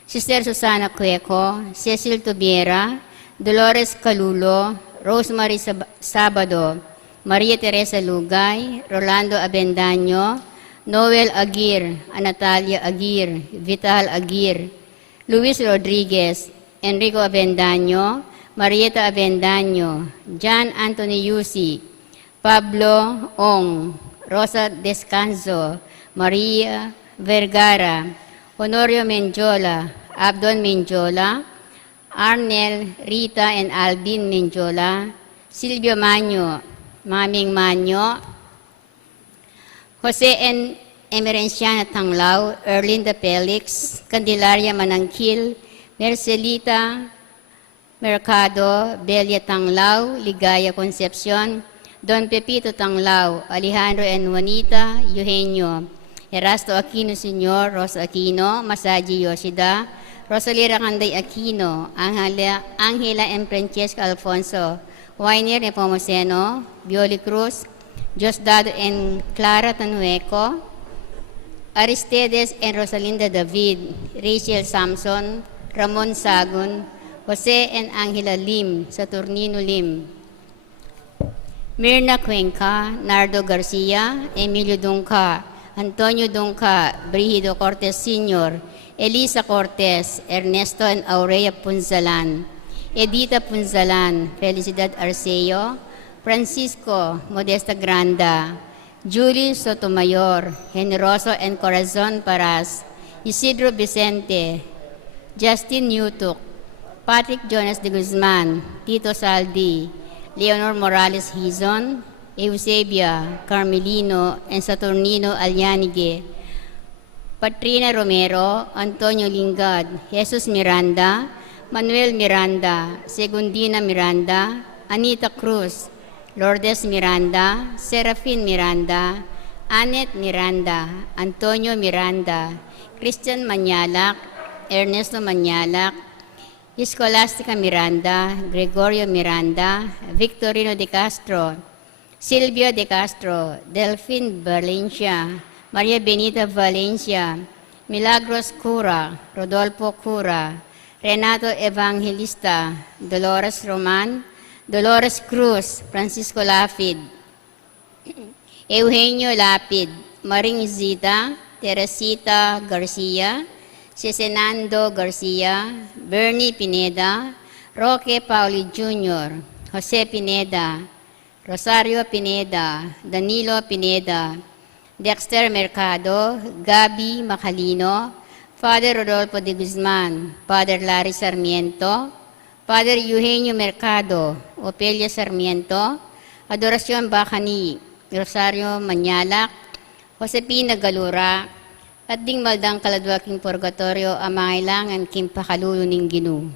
Sister Susana Cueco, Cecil Tubiera, Dolores Calulo, Rosemary Sabado, Maria Teresa Lugay, Rolando Abendaño, Noel Aguirre, Anatalia Aguirre, Vital Aguirre, Luis Rodriguez, Enrico Abendaño, Marieta Abendaño, John Anthony Yusi, Pablo Ong, Rosa Descanso, Maria Vergara, Honorio Menjola, Abdon Menjola, Arnel, Rita and Alvin Menjola, Silvio Maño, Maming Maño, Jose N. Emerenciana Tanglao, Erlinda Pelix, Candelaria Manangkil, Mercelita Mercado, Belia Tanglao, Ligaya Concepcion, Don Pepito Tanglao, Alejandro and Juanita Eugenio, Erasto Aquino Sr., Rosa Aquino, Masaji Yoshida, Rosalira Canday Aquino, Angela and Francesca Alfonso, Wainer Nepomuceno, Bioli Cruz, Diosdado and Clara Tanueco, Aristides and Rosalinda David, Rachel Samson, Ramon Sagun, Jose and Angela Lim, Saturnino Lim, Mirna Cuenca, Nardo Garcia, Emilio Dunca, Antonio Dunca, Brigido Cortez Sr., Elisa Cortez, Ernesto and Aurea Punzalan, Edita Punzalan, Felicidad Arceo, Francisco Modesta Granda, Julie Sotomayor, Generoso and Corazon Paras, Isidro Vicente, Justin Newtok, Patrick Jonas de Guzman, Tito Saldi, Leonor Morales Hizon, Eusebia Carmelino and Saturnino Alyanige, Patrina Romero, Antonio Lingad, Jesus Miranda, Manuel Miranda, Segundina Miranda, Anita Cruz, Lourdes Miranda, Serafin Miranda, Annette Miranda, Antonio Miranda, Christian Manyalak, Ernesto Manyalak, Escolastica Miranda, Gregorio Miranda, Victorino de Castro, Silvio de Castro, Delphine Valencia, Maria Benita Valencia, Milagros Cura, Rodolfo Cura, Renato Evangelista, Dolores Roman, Dolores Cruz, Francisco Lapid, Eugenio Lapid, Maring Zita, Teresita Garcia, Cesenando Garcia, Bernie Pineda, Roque Pauli Jr., Jose Pineda, Rosario Pineda, Danilo Pineda, Dexter Mercado, Gabi Macalino, Father Rodolfo de Guzman, Father Larry Sarmiento, Father Eugenio Mercado, Opelia Sarmiento, Adoracion Bacani, Rosario Manyalak, Josepina Galura, at ding maldang kaladwaking purgatorio ang mangailangan kim pakalulo ning Ginoo.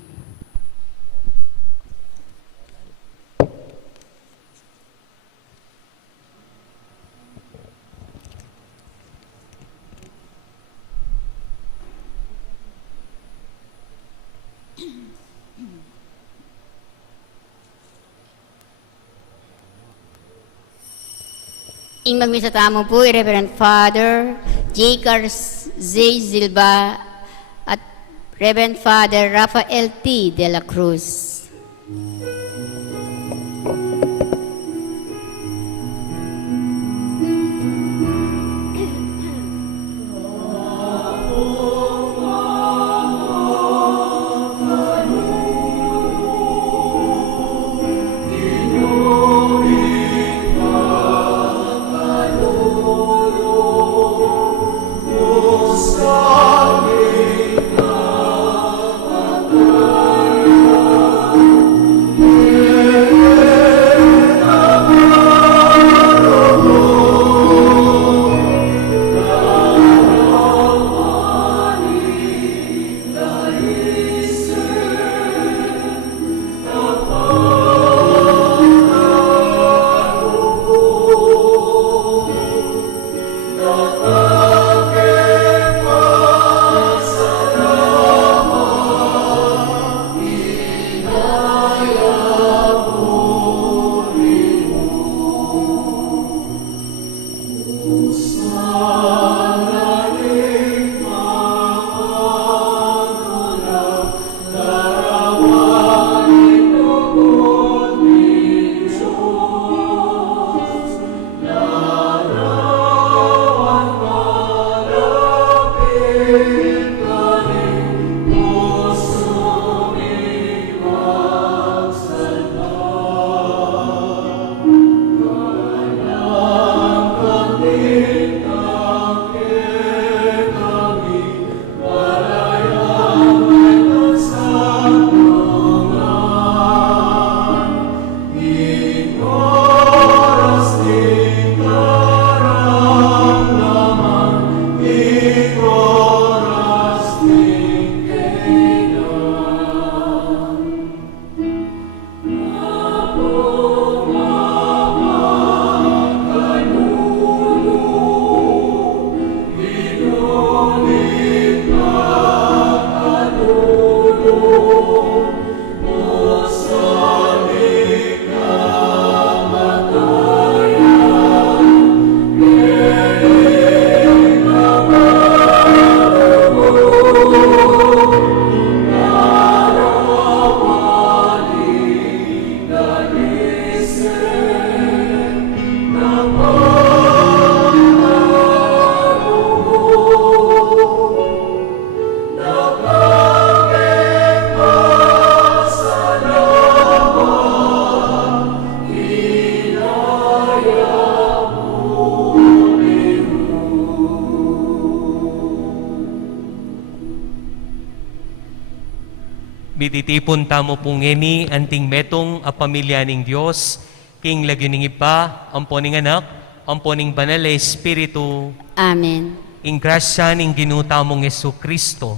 Ing magmisa tamo po, Reverend Father J. Z. Zilba at Reverend Father Rafael T. de la Cruz. Amen. oras ng karamdaman, ing oras ng kailan. Bititipon tamo pong ngeni anting metong a pamilya ning Dios king lagyo ning iba amponing anak amponing banal na espiritu Amen. ing grasya ning ginutamong Jesucristo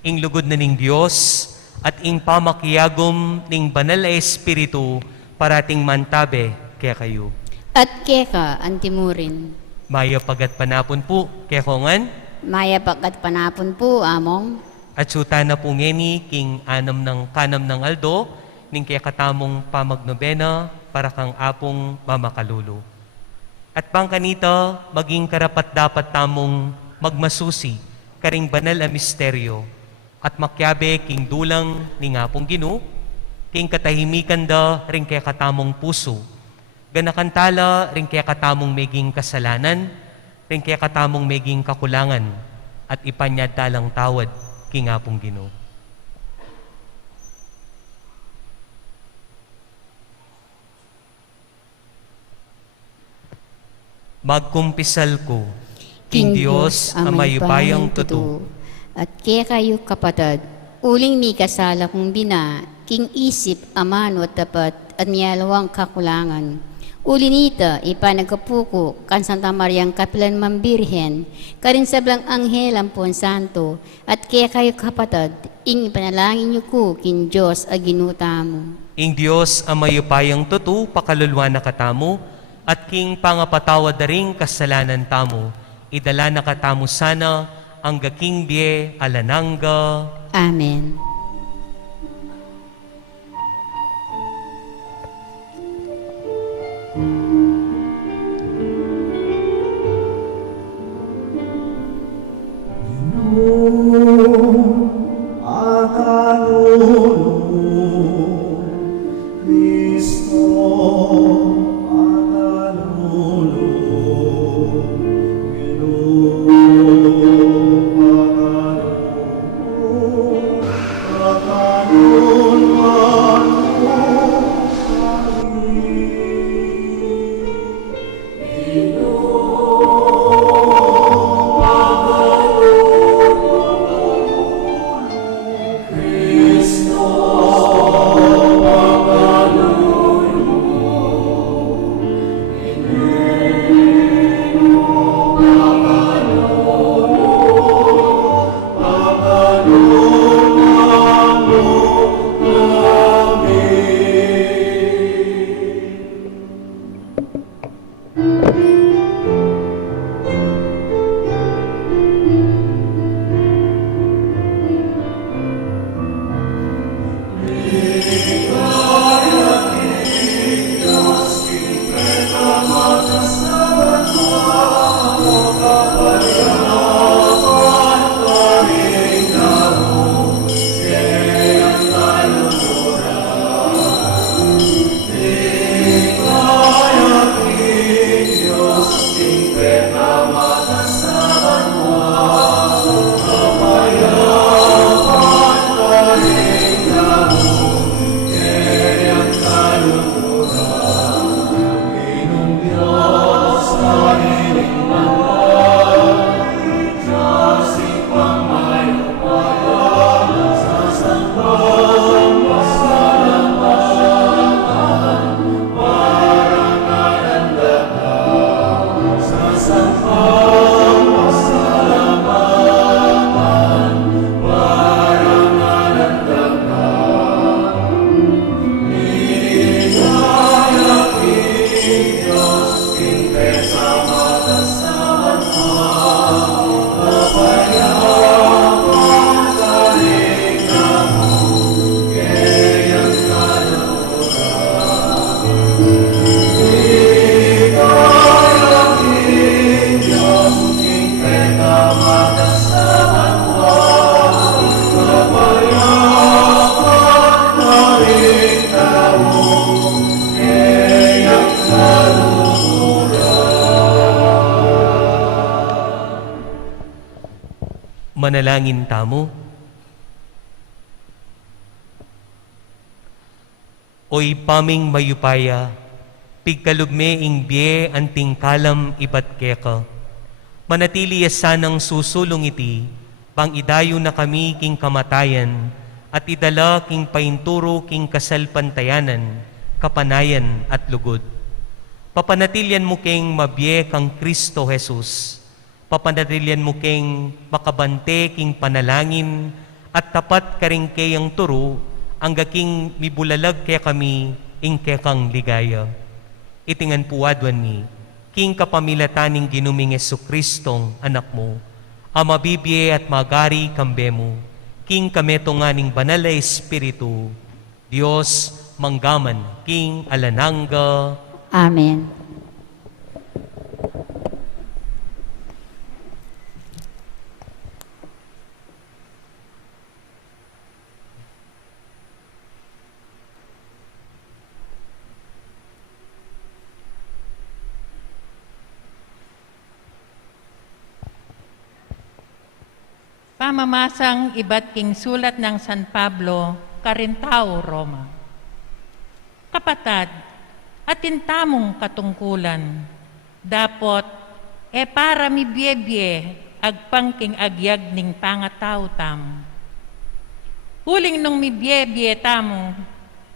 ing lugod na ning Dios at ing pamakiyagom ning banal na espiritu parating mantabe kaya kayo. At keka antimurin. Maya pagat panapon po kaya kongan Maya pagkat panapon po among. at suta na po ngeni king kanam ng aldo ning kaya katamong pamagnobena para kang apong mamakalulu. At pang kanita, maging karapat dapat tamong magmasusi karing banal a misteryo at makyabe king dulang ning apong Ginu, king katahimikan da ring kaya katamong puso, ganakantala ring kaya katamong meging kasalanan, ring kaya katamong meging kakulangan, at ipanyad talang tawad king apong Ginu. Magkumpisal ko, King Diyos, ang mayubayang tutu. At kaya kayo kapatid, uling mi kasala kong bina, king isip, amano at tapat, at miyalawang kakulangan. Uli nita, ipanagkapuko, kan Santa Mariang Kapilan Mambirhen, karin sablang anghel ang Pon Santo, at kaya kayo kapatid, ing ipanalangin niyo ko, king Diyos, aginuta mo. Ing Diyos, ang mayupayang tutu, pakalulwa na katamo, at king pangapatawad na ring kasalanan tamo, idala na katamo sana, ang gaking biye alananga. Amen. Manalangin tamo. Oy paming mayupaya, pigkalugme ing biye anting kalam ibat keka. Manatili sanang susulong iti, pang idayo na kami king kamatayan, at idala king painturo king kasalpantayanan, kapanayan at lugod. Papanatilyan mo king mabye kang Kristo Jesus. Papanatilyan mo king makabante king panalangin at tapat karing kayang turo ang gaking mibulalag kaya kami ing kekang ligaya. Itingan puwadwan mi, king kapamilataning ginuming Jesukristong anak mo, ama bibye at magari kambe mo, king kametonganing banal na Espiritu, Diyos manggaman, king alananga. Amen. Pamamasang iba't king sulat ng San Pablo, Carintao, Roma. Kapatad, atintamong katungkulan, dapot para mi biye agpangking agyag ning pangataw tam. Huling nung mi biye tamo,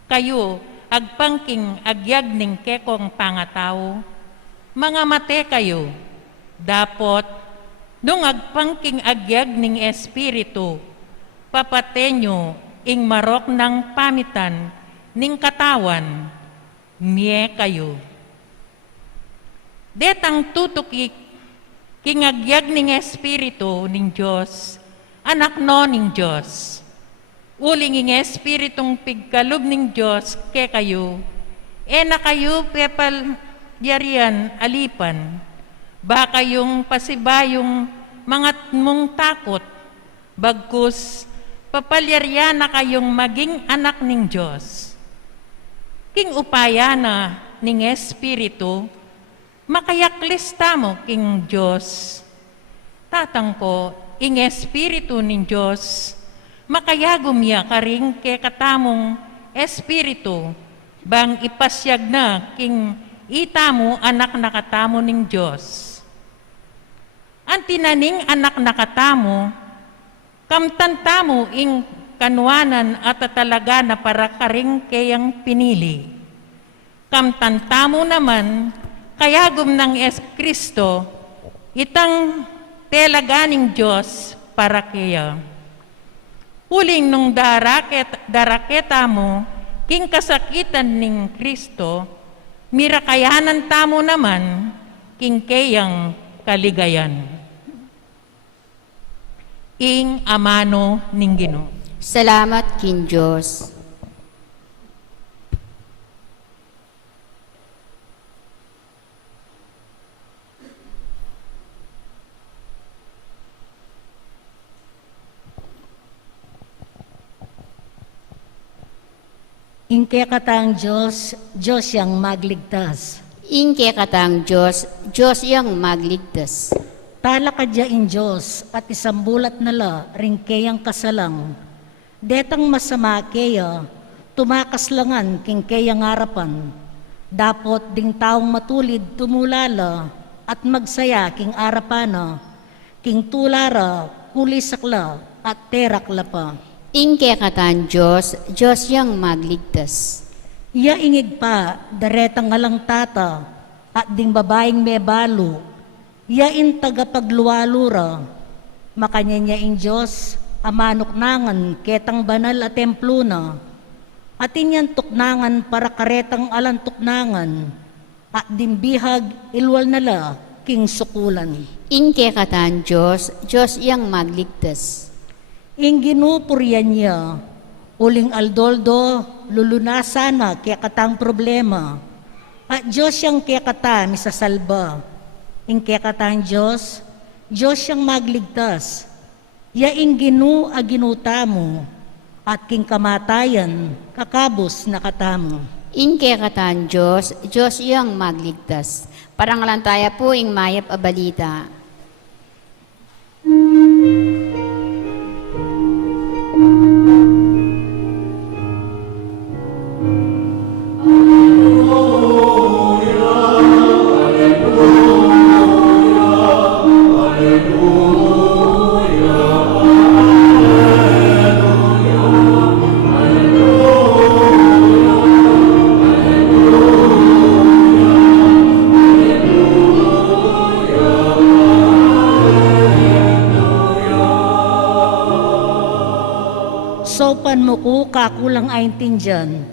kayo agpangking agyag ning kekong pangataw, mga mate kayo, dapot nung agpangking agyag ning Espiritu, papatenyo ing marok ng pamitan ning katawan, miye kayo. Detang tutuki king agyag ning Espiritu ning Diyos, anak no ning Diyos. Uling ing Espiritong pigkalog ning Diyos ke kayo, na kayo pepal yarian alipan, ba kayong pasibayong mga mong takot, bagkus papalyarya na kayong maging anak ning Diyos. King upaya na ning Espiritu, makayaklista mo king Diyos. Tatangko, ing Espiritu ning Diyos, makayagom ya karing ke katamong Espiritu, bang ipasyag na king itamo anak nakatamo ning Diyos. Ang tinaning anak nakatamo, kamtantamo ing kanuanan at talaga na para karing kayang pinili. Kamtantamo naman, kayagom ng Kristo, itang telaganing Diyos para kaya. Huling nung daraketa mo, king kasakitan ning Kristo, mirakayanan tamo naman, king kayang kaligayan. Ing amano ning Ginoo. Salamat kin Diyos. Ingke katang Diyos, Diyos yang magligtas. Inke katang Diyos, Diyos yang magligtas. Tala kadyain Diyos at isang bulat nala ring kayang kasalang. Detang masama kaya, tumakaslangan king kayang harapan. Dapot ding taong matulid tumulala at magsaya king arapana. King tulara, kulisakla at terakla pa. Inke katang Diyos, Diyos yang magligtas. Iya ingig pa, daretang alang tata, at ding babaeng may balo, yain tagapagluwalura, makanya niya in Diyos, amanok nangan, ketang banal at templo na, at inyan tuknangan para karetang alang tuknangan, at dimbihag ilwal nala, king sukulan. Inke katang Diyos, Diyos yang magligtas. Ing ginupuryan niya, uling aldoldo, lulunasa na kaya katang problema, at Diyos yang kaya kata misasalba. Ing kaya katang Diyos, Diyos yang magligtas, yaing ginu a ginutamo, at king kamatayan, kakabos na katamo. Inke katang Diyos, Diyos yang magligtas. Parangalan tayo po ing mayap a balita. tulungan mo ko kakulang aintindyan,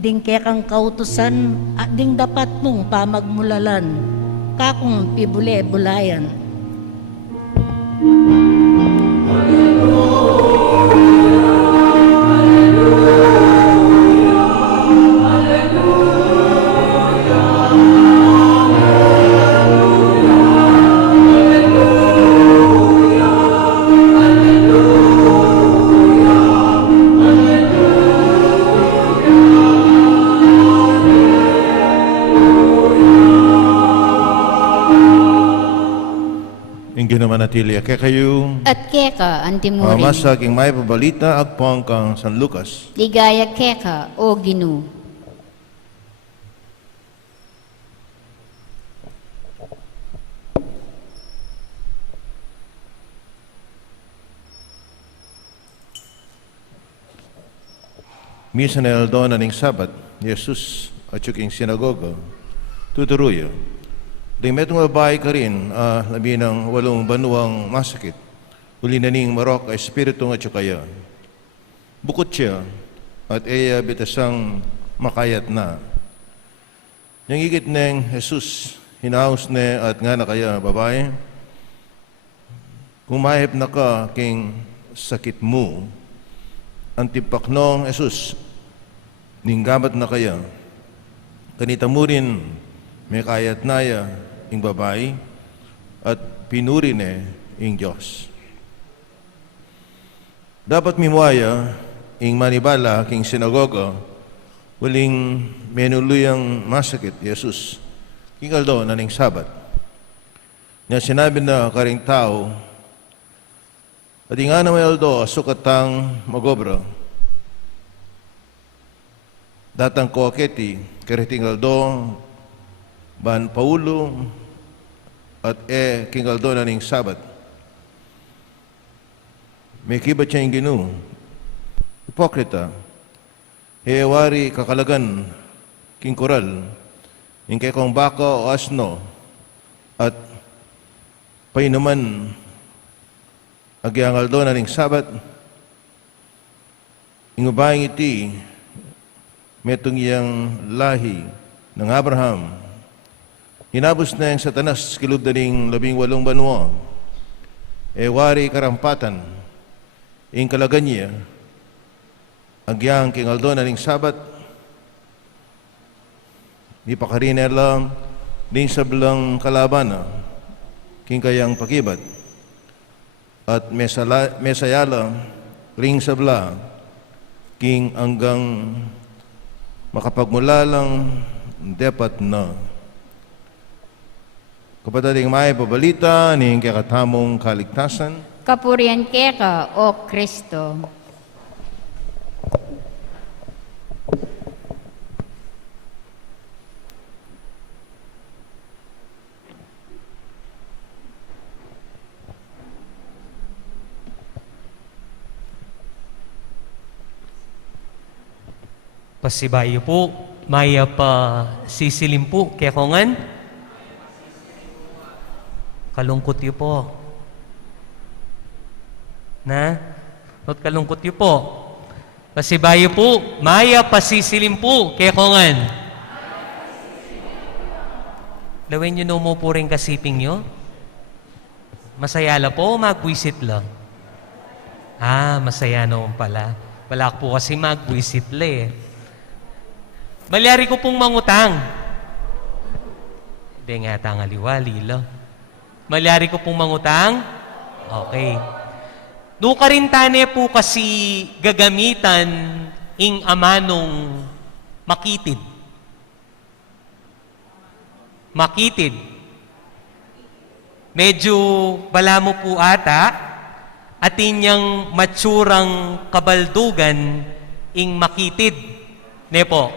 ding kekang kautusan at ding dapat mong pamagmulalan, kakong pibule-bulayan. Ingin naman natili kaya kayo At keka, antimurin. masaging may pabalita agpong kang San Lucas. Ligaya keka, o Ginu. Misa na eldo na ning Sabat, Jesus at yung sinagoga, tuturuyo. Ding metong babae ka rin, labi ng 8 banuang masakit. Uli na ning marok ay espiritu nga tsukaya. Bukod siya, at iya bitasang makayat na. Yang igit ng Jesus, hinaus na at nga na kaya babae, kung mahip na ka king sakit mo, ang tipaknong Jesus, ninggamat na kaya, kanita mo rin may kayat naya ing babae at pinuri na ing Diyos. Dapat mimuaya ing manibala king sinagoga waling menuluyang masakit Jesus king aldo na ning Sabat. Nga sinabi na karing tao at nga na may aldo sukatang magobra datang ko aketi kariting aldo ban Paulo at king aldo na ning Sabat. May kibat siya yung Ginu. Hipokrita. Hewari kakalagan king koral. Yung kay kong baka o asno. At painuman agyang aldo na ning Sabat. Ingubayang iti metong iyang lahi ng Abraham. Hinabos na yung Satanas kilub na ning 18 banwa. Wari karampatan. Ing kalagan niya, agyang king aldo na ning Sabat, di pa karina lang, din sa belang kalaban, king kayang pakibat, at mesayala, ring sa bela, king hanggang makapagmula lang, dapat na. Kapatading may pabalita, ning kakatamong kaligtasan, Kapurian keka, o Kristo. Pasibayo po, maya pa sisilim po, kaya kongan? Kalungkot yu po. Na? Not kalungkot yu po. Pasibayo po, maya pasisilim po, kaya kongan? Lawin nyo no mo po rin kasiping nyo? Masayala po o magwisit lang? Masaya noon pala. Wala po kasi magwisit la eh. Malyari ko pong mangutang. Hindi nga tangaliwali lo. Malyari ko pong mangutang? Okay. Do ka rin tane po kasi gagamitan ing amanong makitid. Makitid. Medyo bala mo po ata at inyang matsurang kabaldugan ing makitid. Ne po.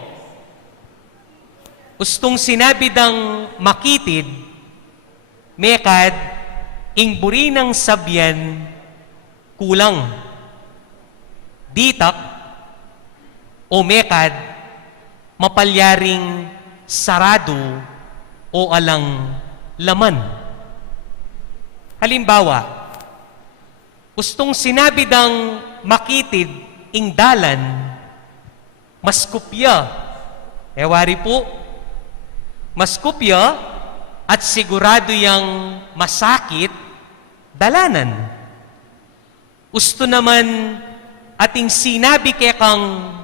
Ustong sinabi dang makitid, mekad, ing burinang sabyan, kulang. Ditak, o mekad, mapalyaring sarado o alang laman. Halimbawa, ustong sinabi dang makitid, ing dalan, mas kupya. Ewari po, mas kupya at sigurado yang masakit, dalanan. Usto naman ating sinabi kay kang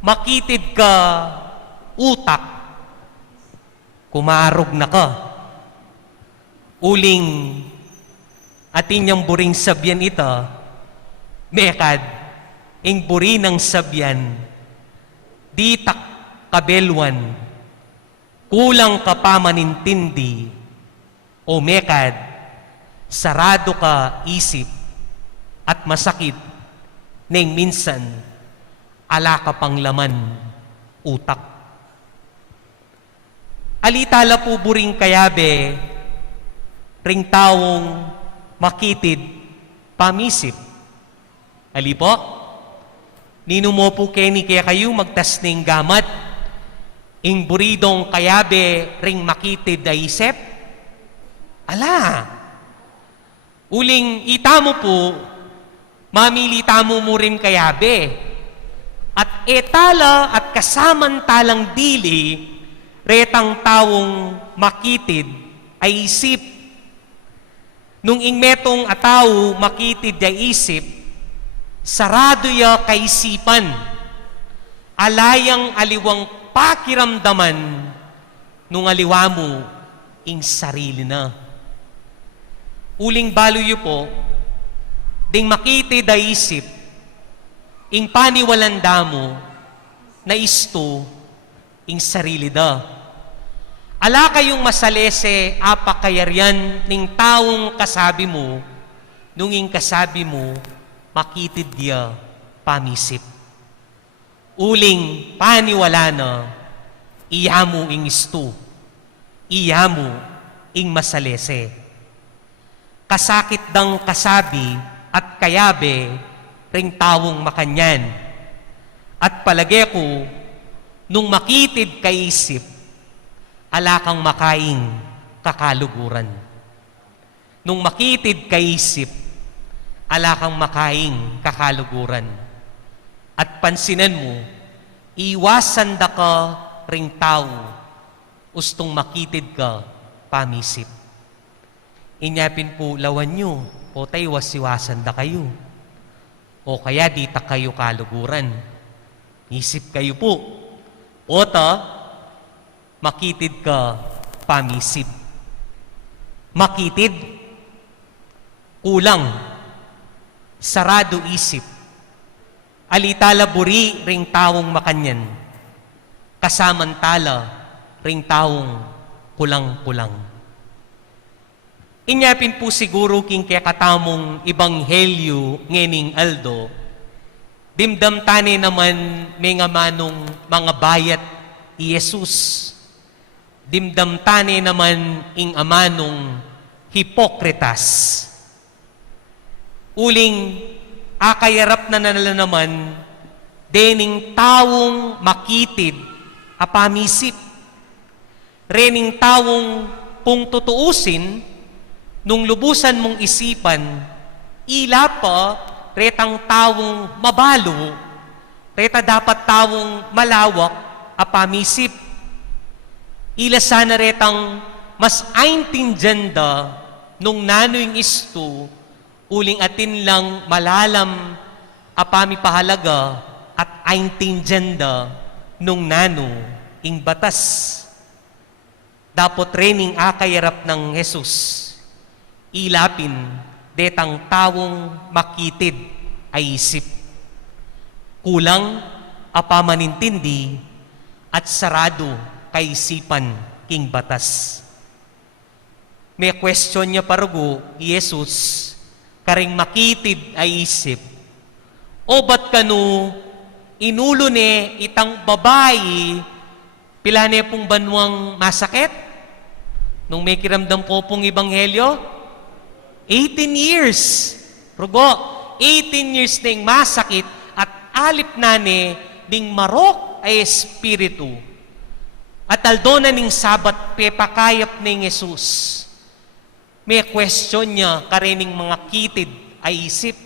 makitid ka utak, kumarog na ka. Uling atin yung buring sabyan ito, mekad, ing buri ng sabyan, di tak kabelwan, kulang ka pa manintindi, o mekad, sarado ka isip, at masakit, neng minsan, ala ka pang laman, utak. Alitala po buring kayabe, ring taong makitid, pamisip. Ali po, nino mo po keni kaya kayo magtas ng gamat, ing buridong kayabe ring makitid ay isip? Ala, uling itamo po, mamili tamo mo rin kayabe, at etala at kasamantalang dili, retang tawong makitid ay isip. Nung ingmetong ataw makitid ay isip, sarado ya kaisipan, alayang aliwang pakiramdaman, nung aliwa mo ing sarili na. Uling baloy po, ding makitid ay isip, ing paniwalanda mo, na isto, ing sarili da. Ala kayong masalese apakayaryan ning taong kasabi mo, nung ing kasabi mo, makitid dia pamisip. Uling paniwala na, iya mo ing isto, iya mo ing masalese. Kasakit dang kasabi at kayabe ring tawong makanyan. At palagi ko, nung makitid kaisip, ala kang makaing kakaluguran. Nung makitid kaisip, ala kang makaing kakaluguran. At pansinan mo, iwasan da ka ring tao, ustong makitid ka pamisip. Inyapin po lawan nyo, o tayo wasiwasan da kayo. O kaya di ta kayo kaluguran. Isip kayo po. O ta, makitid ka pamisip. Makitid, kulang, sarado isip, alitala buri ring tawong makanyan, kasamantala ring tawong kulang-kulang. Inyapin po siguro king kaya katamong ibanghelyo ngening Aldo, dimdam tani naman may nga manong mga bayat i Jesus. Dimdam tani naman ing amanong hipokritas. Uling akayarap na nala naman dening tawong makitid apamisip. Rening tawong kung tutuusin nung lubusan mong isipan, ila pa retang tawong mabalo, reta dapat tawong malawak apamisip. Ila sana retang mas aintindihan da nung nanoing isto, uling atin lang malalam apami pahalaga at aintindihan da nung nano ing batas. Dapat training akayarap ng Jesus, ilapin detang tawong makitid ay isip. Kulang apamanintindi at sarado kaisipan king batas. May question niya parugo, Jesus, karing makitid ay isip, o ba't kanu inulo ni itang babae, pila ne pong banwang masakit? Nung may kiramdam ko pong ibanghelyo, 18 years. Rugo, 18 years ding masakit at alip na ni ding marok ay espiritu. At aldona ning sabat pepakayap ning Jesus. May question niya karining mga kitid ay isip.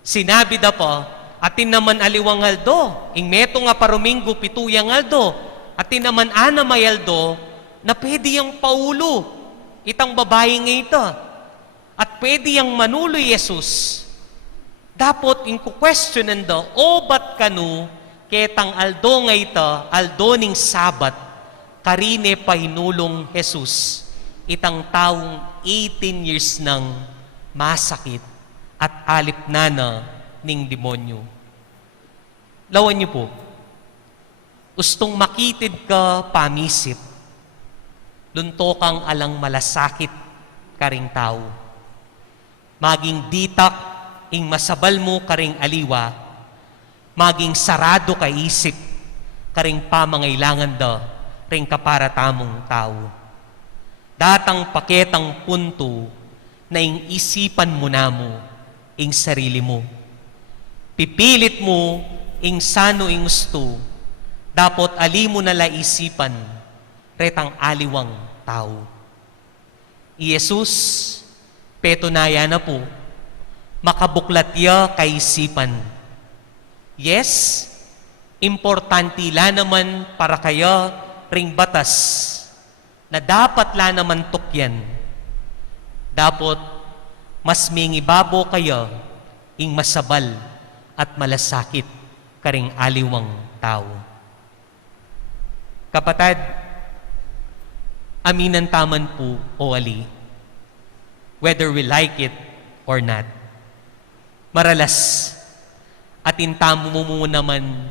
Sinabi da pa, atin naman aliwang aldo, ing meto nga parumingo pituyang aldo, atin naman ana mayaldo, na pwede yung paulo, itang babae nga ito, at pwede yung manuloy Jesus. Dapat yung questionan do, o ba't kanu, ketang aldo nga ito, aldo ning sabat, karine pahinulong Jesus, itang taong 18 years nang masakit at alip na ning demonyo. Lawan niyo po, ustong makitid ka pamisip, lunto kang alang malasakit karing tao. Maging ditak ing masabal mo karing aliwa, maging sarado ka isip karing pamangailangan da ring kaparatamong tao. Datang paketang punto na ing isipan mo na mo ing sarili mo. Pipilit mo ing sano ing gusto, dapat ali mo nala isipan retang aliwang tao. Jesus, petunaya na po, makabuklat ya kaisipan. Yes, importante la naman para kaya ring batas na dapat la naman tukyan. Dapat mas mingibabo kayo ing masabal at malasakit karing aliwang tao. Kapatid, aminan taman po o ali, whether we like it or not. Maralas, at intamo mo naman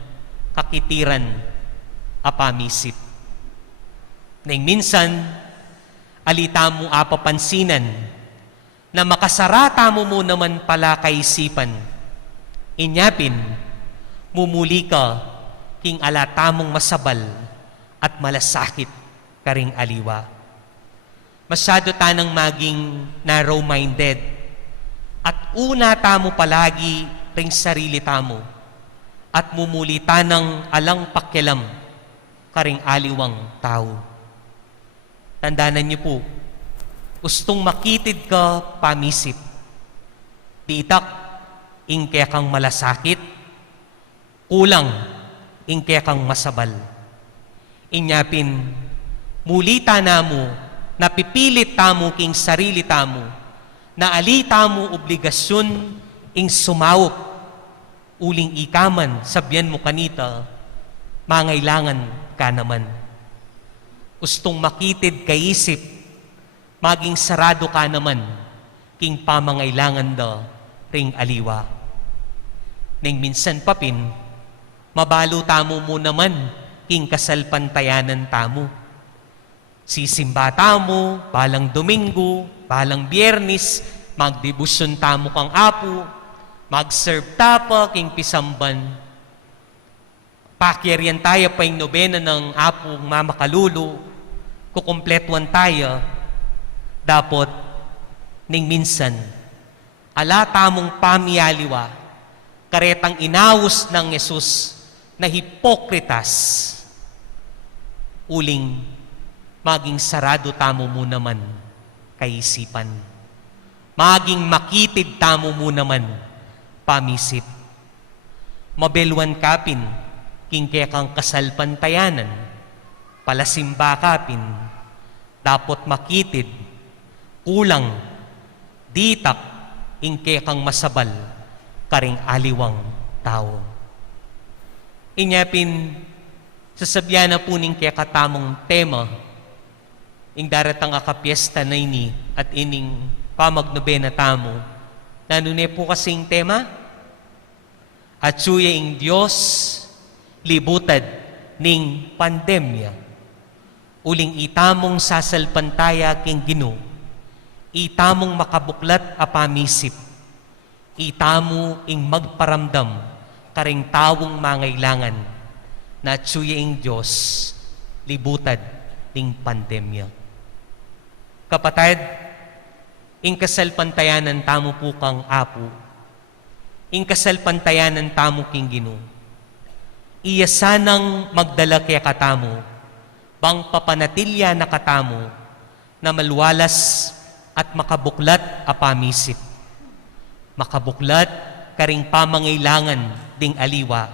kakitiran apamisip. Nang minsan, alita mo apapansinan na makasarata mo naman pala kaisipan. Inyapin, mumuli ka king alatamong masabal at malasakit karing aliwa. Masyado tanang maging narrow-minded at una tamo palagi ring sarili tamo at mumuli tanang alang pakialam karing aliwang tao. Tandaanan niyo po, ustong makitid ka pamisip, titak ingke kang malasakit, kulang ingke kang masabal. Inyapin, mulita na mo, napipilit tamo king sarili tamo, na alita mo obligasyon ing sumawop, uling ikaman, sabyan mo kanita, mangailangan ka naman. Ustong makitid kaisip, maging sarado ka naman, king pamangailangan da ring aliwa. Ning minsan papin, mabalo tamo mo naman, king kasalpantayanan tamo. Sisimba tamo, balang Domingo, balang Biyernes, magdebusyon tamo kang apo, mag-serve tapa king pisamban. Pakyarian tayo pa yung nobena ng apong mamakalulo, kukumpletuan tayo, dapat ning minsan, ala tamong pamiyaliwa, karetang inawos ng Jesus na hipokritas, uling maging sarado tamo mo naman kaisipan. Maging makitid tamo mo naman pamisip. Mabelwan kapin, kingke kang kasalpantayanan, palasimba kapin, dapat makitid, kulang, ditak, ingke kang masabal, karing aliwang tao. Inyapin, sasabyan na po ning kaya katamong tema, ing daratang akapiesta na ini at ining pamagnobena tamo, nanune po kasing tema, at suya ing Diyos, libutad ning pandemya, uling itamong sasalpantaya king Ginoo, itamong makabuklat apamisip, itamo ing magparamdam karing tawong mangailangan na tsuya ing Diyos libutad ning pandemya. Kapatid, ing kasalpantayanan tamo po kang apo, ing kasalpantayanan tamo king Ginoo, iya sanang magdala kaya katamo, bang papanatilya na katamo, na malwalas at makabuklat apamisip. Makabuklat karing pamangailangan ding aliwa,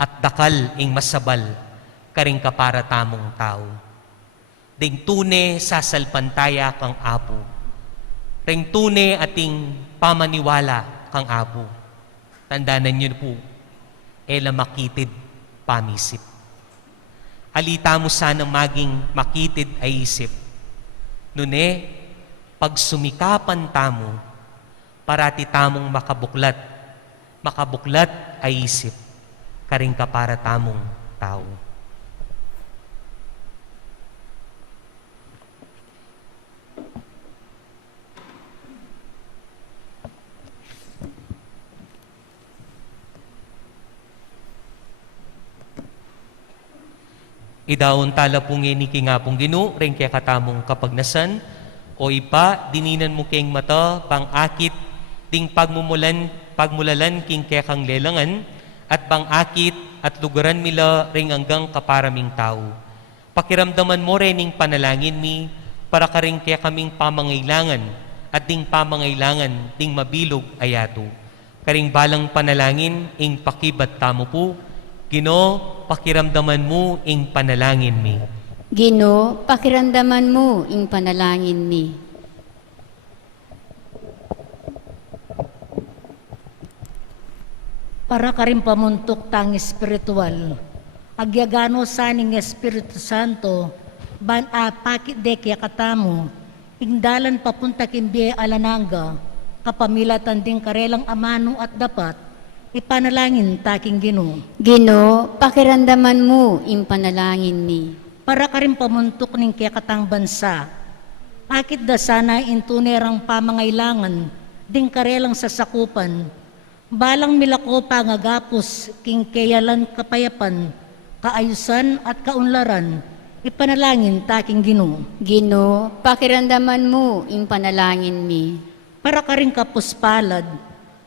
at dakal ing masabal, karing kapara tamong tao. Ding tune sasalpantaya kang apo, ring tune ating pamaniwala kang apo. Tandaanan niyo po, ela makitid pamisip. Alita mo sanang maging makitid ay isip. Nune, pag sumikapan tamo, parati tamong makabuklat ay isip, karing kapara tamong tao. Idaon tala pong iniki nga pong Gino, rin kaya katamong kapagnasan, o ipa, dininan mo keng mata, pang-akit, ding pagmulalan king kaya kang lelangan, at pang-akit at lugaran mila ring hanggang kaparaming tao. Pakiramdaman mo rin ing panalangin mi, para ka rin kaya kaming pamangailangan, at ding pamangailangan, ding mabilog ayato. Karing balang panalangin, ing pakibat tamo po, Gino, pakiramdaman mo ing panalangin mi. Gino, pakiramdaman mo ing panalangin mi. Para ka rin pamuntok tang espiritual. Agyagano saning Espiritu Santo, pakit de kaya katamo, ingdalan papunta kimbiye alananga, kapamilatan ding karelang amano at dapat, ipanalangin taking Gino. Gino, pakiramdaman mo ing panalangin mi. Para ka rin pamuntok ning kaya katang bansa, akit da sana intunerang pamangailangan, ding karelang sasakupan, balang milako pangagapos, king kayalan kapayapan, kaayusan at kaunlaran, ipanalangin taking Gino. Gino, pakiramdaman mo ing panalangin mi. Para ka rin kapuspalad,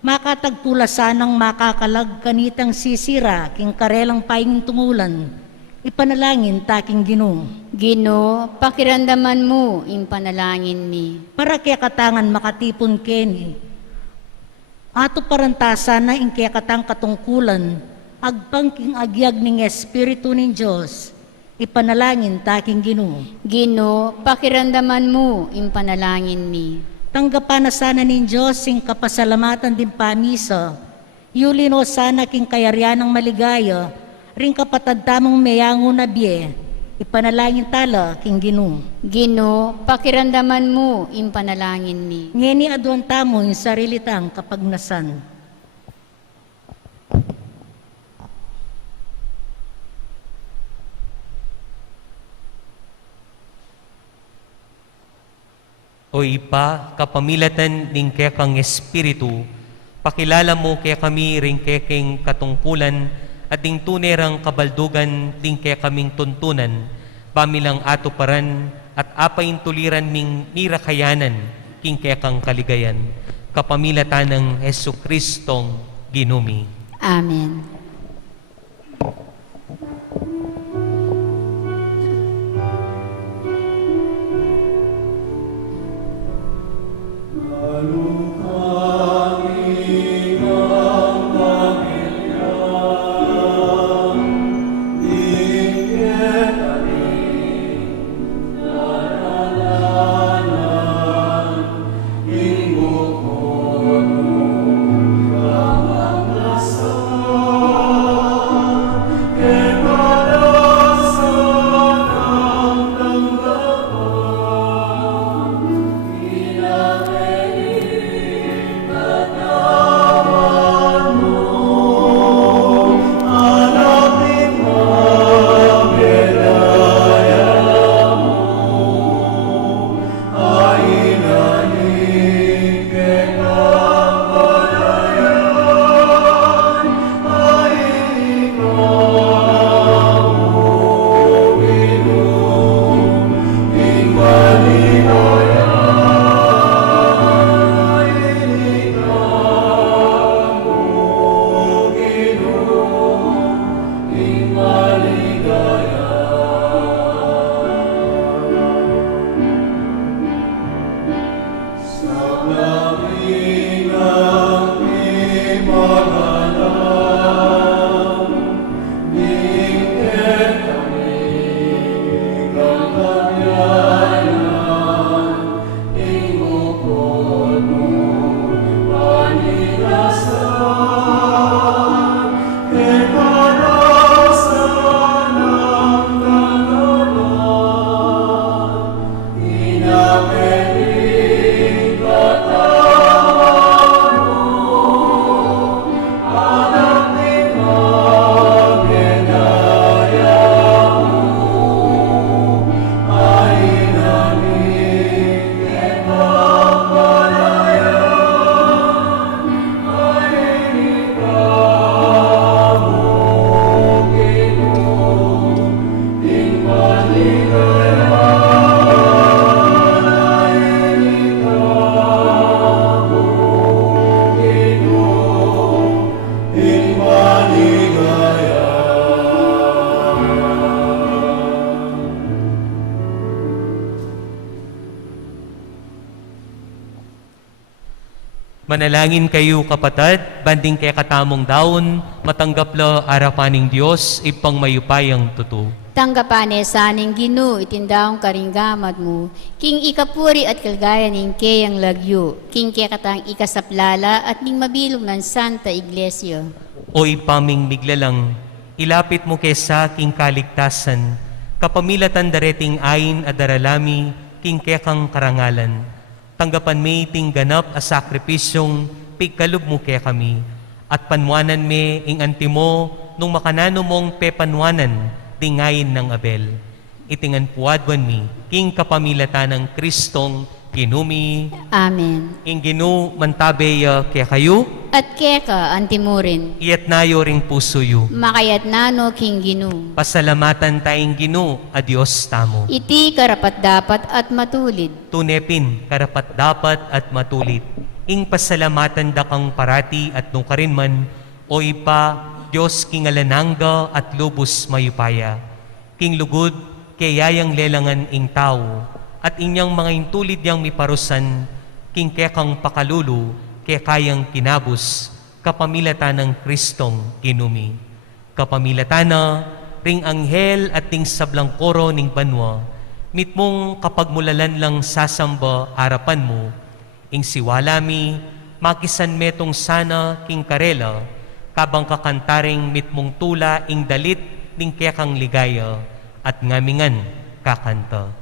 makatagpula sanang makakalag kanitang sisira, king karelang paingin tungulan, ipanalangin taking Gino. Gino, pakiramdaman mo ing panalangin mi. Para kaya katangan makatipon keni, ato parantasa na ing kaya katang katungkulan, agpangking agyag ning Espiritu ning Diyos, ipanalangin taking Gino. Gino, pakiramdaman mo ing panalangin mi. Tanggapan na sana ning Diyos ing kapasalamatan din pamisa, yulino sana king kayaryan ng maligaya, ring kapatad tamong mayango na biye, ipanalangin tala king Gino. Gino, pakiramdaman mo ing panalangin mi. Ngeni aduan tamo yung sarili tang kapagnasan. O ipa, kapamilatan ning kaya kang Espiritu, pakilala mo kaya kami ring kaya king katungkulan at ding tunerang kabaldugan ding kaya kaming tuntunan, pamilang ato paran at apayin tuliran ming nirakayanan king kaya kang kaligayan, kapamilatan ng Hesu Kristong Ginumi. Amen. Ing Manalangin kayo kapatid, banding kay katamong daon, matanggap la arapaning Diyos, ipang mayupayang tuto. Tanggapane saning Ginoo itindaong karinggamat mo, king ikapuri at kalgaya ning kayang lagyo, king kaya katang ikasaplala at ning mabilog ng Santa Iglesia. O ipaming miglalang, ilapit mo kesa king kaligtasan, kapamilatan dareting ayin at daralami, king kaya kang karangalan. Tanggapan may ting ganap a sakripisyong pigkalog mo kaya kami, at panwanan me ing antimo nung makanano mong pepanwanan dingayin ng Abel. Itingan puadwan mi, king kapamilatan ng Kristong kinumi. Amen. Ing Ginoo mantabeya kaya kayo, At keka antimurin, iyat nayo ring puso yu. makayat nano king Ginoo. Pasalamatan tayong Ginoo, a Diyos tamo. Iti karapat dapat at matulid. Tunepin, karapat dapat at matulit. Ing pasalamatan da kang parati at nung karinman, o ipa, Diyos king alanangga at lubos mayupaya. King lugod, kayayang lelangan ing tao, at inyang mga intulid yang miparusan, king kekang pakalulu, kaya kayang kinabus, kapamilatan ng Kristong kinumi. Kapamilatan na, ring anghel at ting sablang koro ning banwa, mitmong kapag mulalan lang sasamba harapan mo, ing siwalami, makisan metong sana king karela, kabang kakantaring mitmong tula ing dalit ning kekang ligaya, at ngamingan kakanta.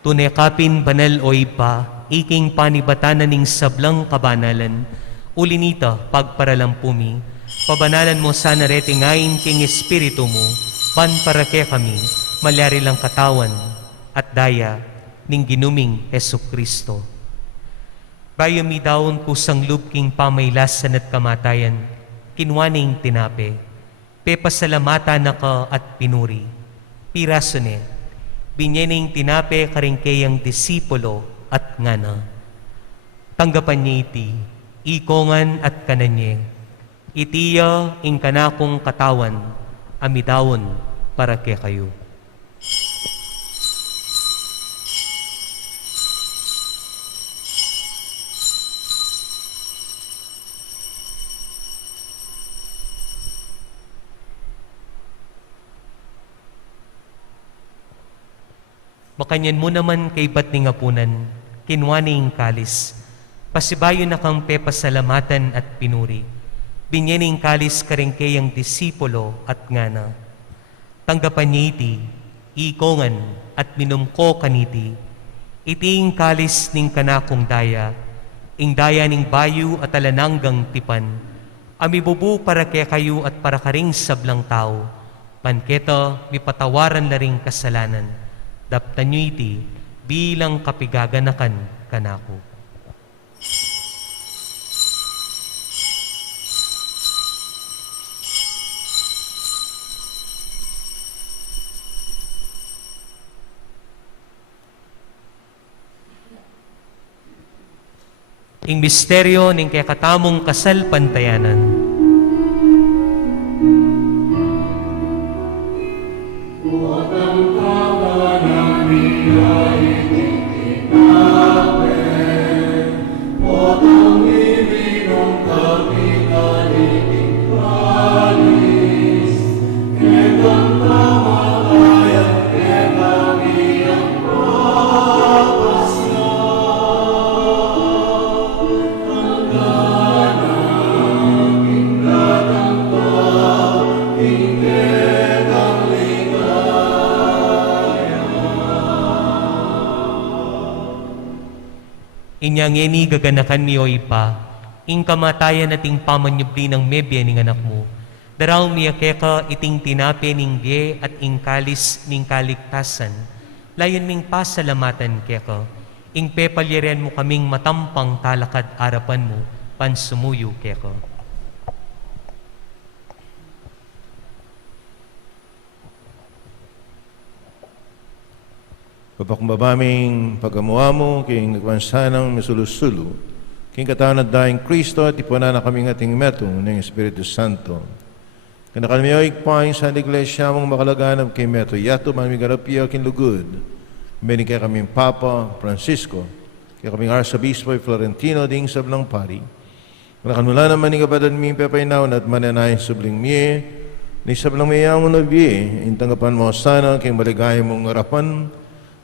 Tunekapin banal o ipa, iking panibatanan ning sablang kabanalan, ulinita pagparalampumi, pabanalan mo sana retingayin king espiritu mo, ban para kay kami, malyari lang katawan, at daya, ning ginuming Hesu Kristo. Bayo mi daon kusang lubking pamaylasan at kamatayan, kinwaning tinape, pepasalamata na ka at pinuri, piraso ne, binyening tinape karingkayang disipulo at ngana. Tanggapan niya iti, ikongan at kananye, itiya ing kanakong katawan, amidawon para kay kayo. Makanyan mo naman kay ba't ni ngapunan, kinwaning kalis. Pasibayo na kang pepasalamatan at pinuri. Binyaning kalis karengkeyang disipulo at ngana. Tanggapan niya iti, ikongan at minumko kaniti. Iting kalis ning kanakong daya, ing daya ning bayu at alananggang tipan. Amibubu para kaya kayo at para karing sablang tao. Panketa, mipatawaran na ring kasalanan. Daptan nyo iti, bilang kapigaganakan kanako. Ing misteryo ning kaya katamong kasal pantayanan. Inyang eni gaganakan niyo ipa, ing kamatayan ating pamanyubli ng mebya ning anak mo. Daraw miya keka iting tinapi ning bie at ing kalis ning kaligtasan. Layon ming pasalamatan keka, ing pepalyeren mo kaming matampang talakad arapan mo, pansumuyo keka. Papakumbabaming pagamuha mo, king nagwansanang misulusulo, king katawan at daing Kristo at ipunan na kaming ating metong ng Espiritu Santo. Kanakalmiyoy paing sa iglesia mong makalaganap kay meto, yato man migarapia king lugod, mening kay kaming Papa Francisco, kay kaming Arsobispo Florentino ding sablang pari. Kanakalmula naman ng kabadan ming pepaynaw at mananayin subling miye, ni sablang mayang unabi, intanggapan mo sana king maligay mong harapan,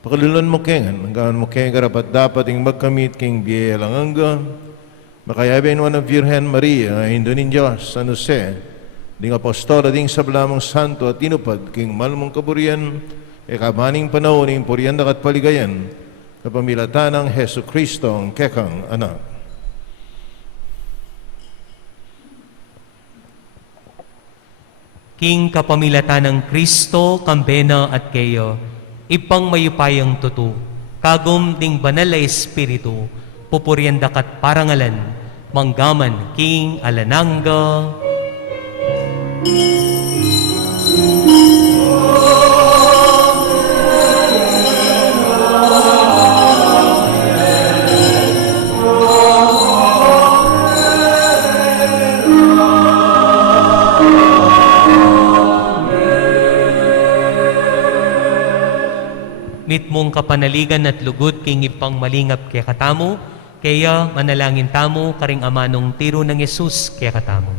pakalulan mo kengan, hanggang mo kengan rapat dapat ing magkamit king biye langangga, makayabin mo ng Virgen Maria, Indo nin Diyos, San Jose, ding apostola ding sablamang santo at tinupad king malmong kaburian, kabaning panahon ing purianda at paligayan, kapamilatan ng Heso Kristo ang kekang anak. King kapamilatan ng Kristo, kambena at keyo, ipang mayupayang tutu, kagum ding banal na espiritu, pupurianda kat parangalan, manggaman king alanangga. Mit mong kapanaligan at lugod king ipang malingap kaya katamo, kaya manalangin tamo karing amanong tiro ng Yesus kaya katamo.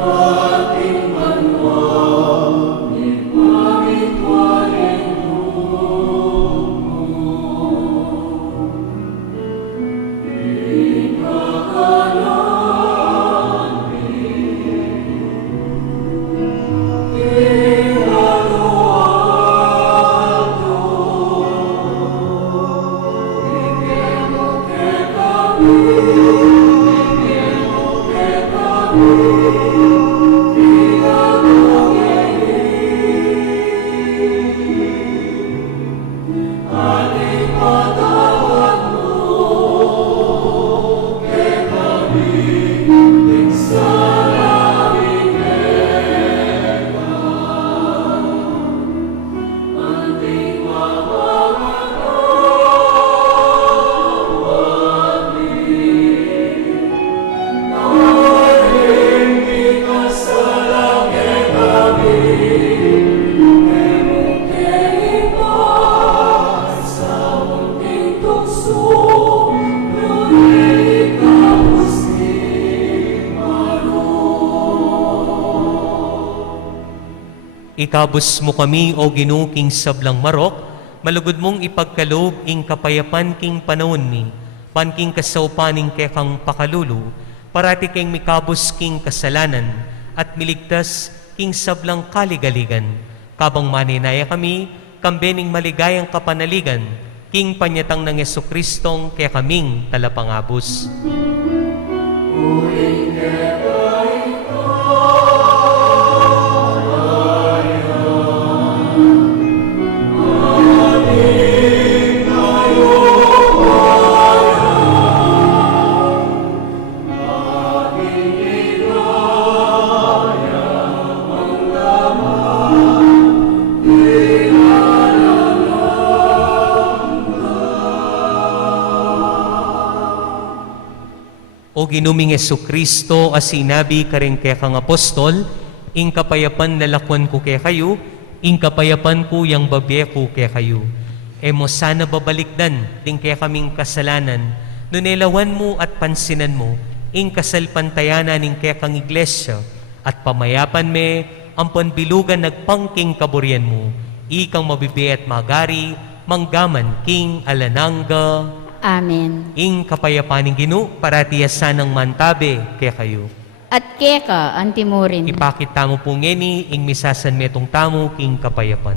Ating banwa Ikabus mo kami, o Ginoo, king sablang marok, malugod mong ipagkalob ing kapayapan king panahon mi, panking kasaupaning kekang pakalulu, parati king mikabus king kasalanan, at miligtas king sablang kaligaligan. Kabang maninaya kami, kambening maligayang kapanaligan, king panyatang ng Yesukristong kaya kaming talapangabos. O ginuming Jesucristo, as sinabi ka rin kaya kang apostol, ing kapayapan lalakwan ko kaya kayo, ing kapayapan ko yang babye ko kaya kayo. E mo sana babalikdan, din kaya kaming kasalanan, nunelawan mo at pansinan mo, ing kasalpantayanan ing kaya kang iglesia, at pamayapan me, ang panbilugan nagpangking kaburian mo, ikang mabibi at magari, manggaman king alananga. Amen. Ing kapayapaning Ginoo, paratiyasan ng mantabe kaya kayo. At keka antimurin. Ipakita mo po ngeni, ing misasan metong tamo king kapayapan.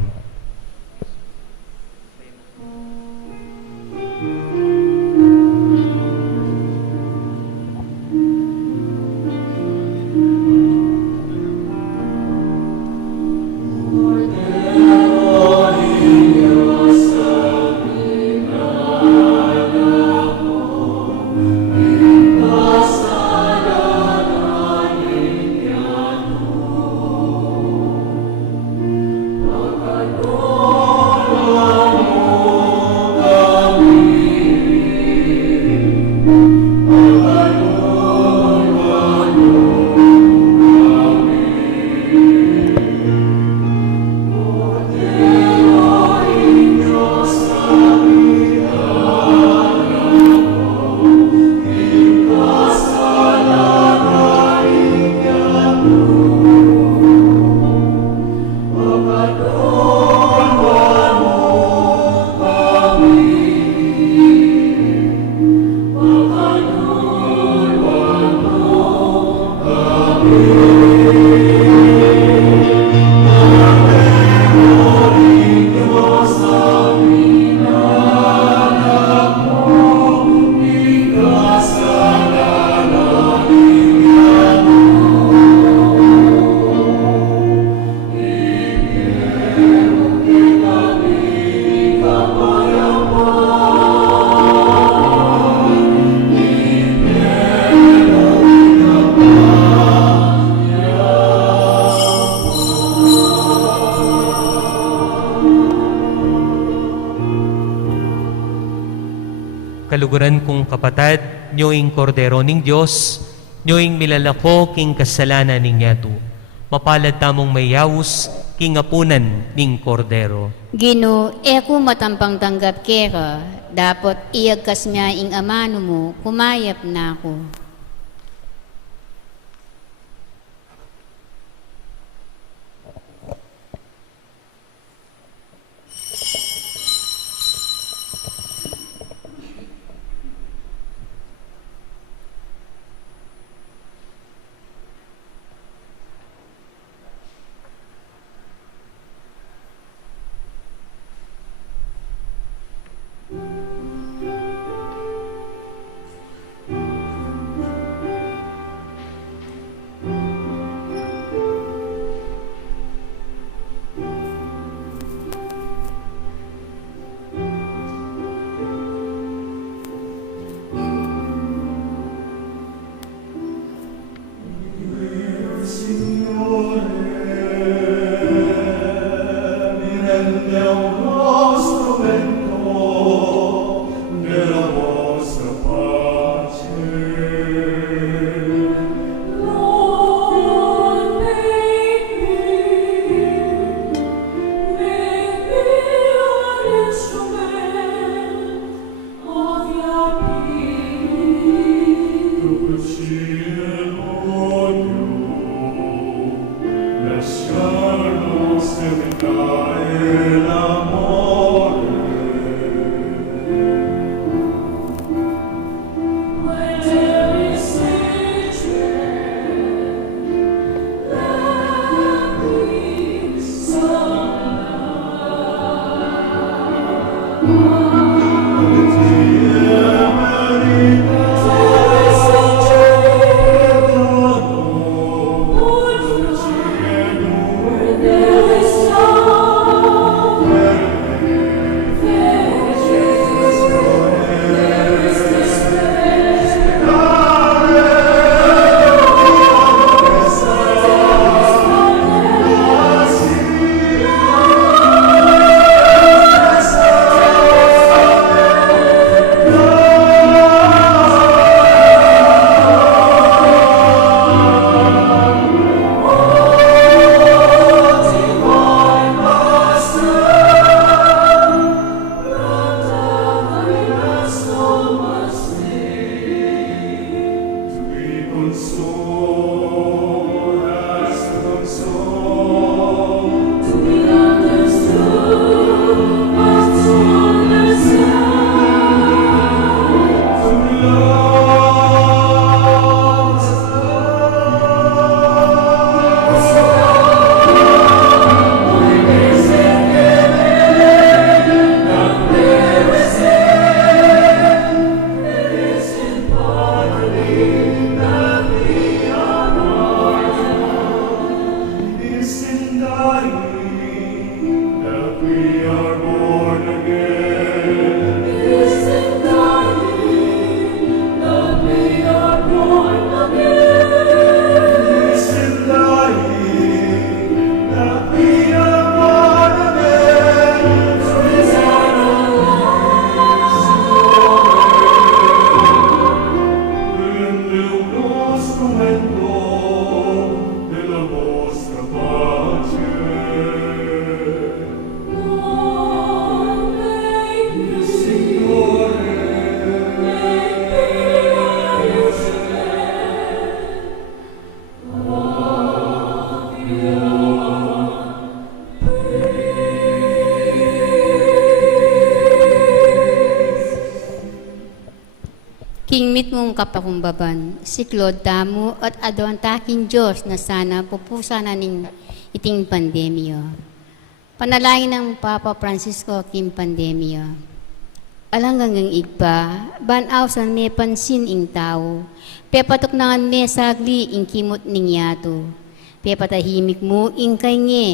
Kaluguran kong kapatad, nyoing kordero ning Diyos, nyoing milalako king kasalanan ning yato. Mapalad tamong mayawus, king apunan ning kordero. Ginoo, eko matampang tanggap keka, dapat iagkas niya ing amano mo, kumayap na ako. Lasciarlo el amor. Kingmit mong kapakumbaban, siklod tamo at adwan taking Diyos na sana pupusa na ning iting pandemya. Panalangin ng Papa Francisco king pandemya. Alanggang ng igpa, banaw sa may pansin ing tao, pepatok nangan may sagli ing kimot ning yato. Pepatahimik mo ing kay nge,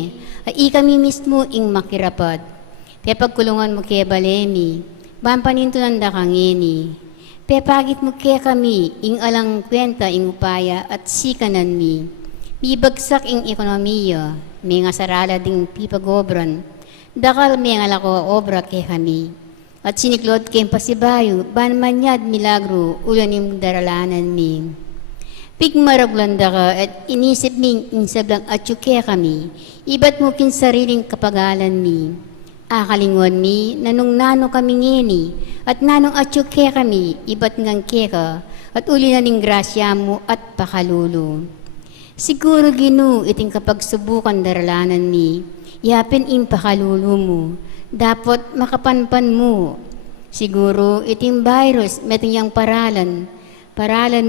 ay kami mismo ing makirapad. Pepagkulungan mo kay balemi, bampaninto nanda kangeni. Pepagit mo kaya kami, ing alang kwenta ing upaya at sikanan mi. Bibagsak ing ekonomiya, may nga sarala ding pipagobran. Dakal may nga lako obra kaya kami. At siniklod kayong pasibayo, ban manyad milagro, ulan yung daralanan mi. Pigmaraglanda ka at inisip ming insablang atyo kaya kami. Iba't mo kin sariling kapagalan mi. Akalingon mi, nanong nano kami ngeni, at nanong atyo kaya kami, iba't ngang keka, at uli na ning grasya mo at pakalulo. Siguro ginu iting kapag subukan daralanan mi, yapin im pakalulo mo, dapat makapanpan mo. Siguro iting virus metong yang paralan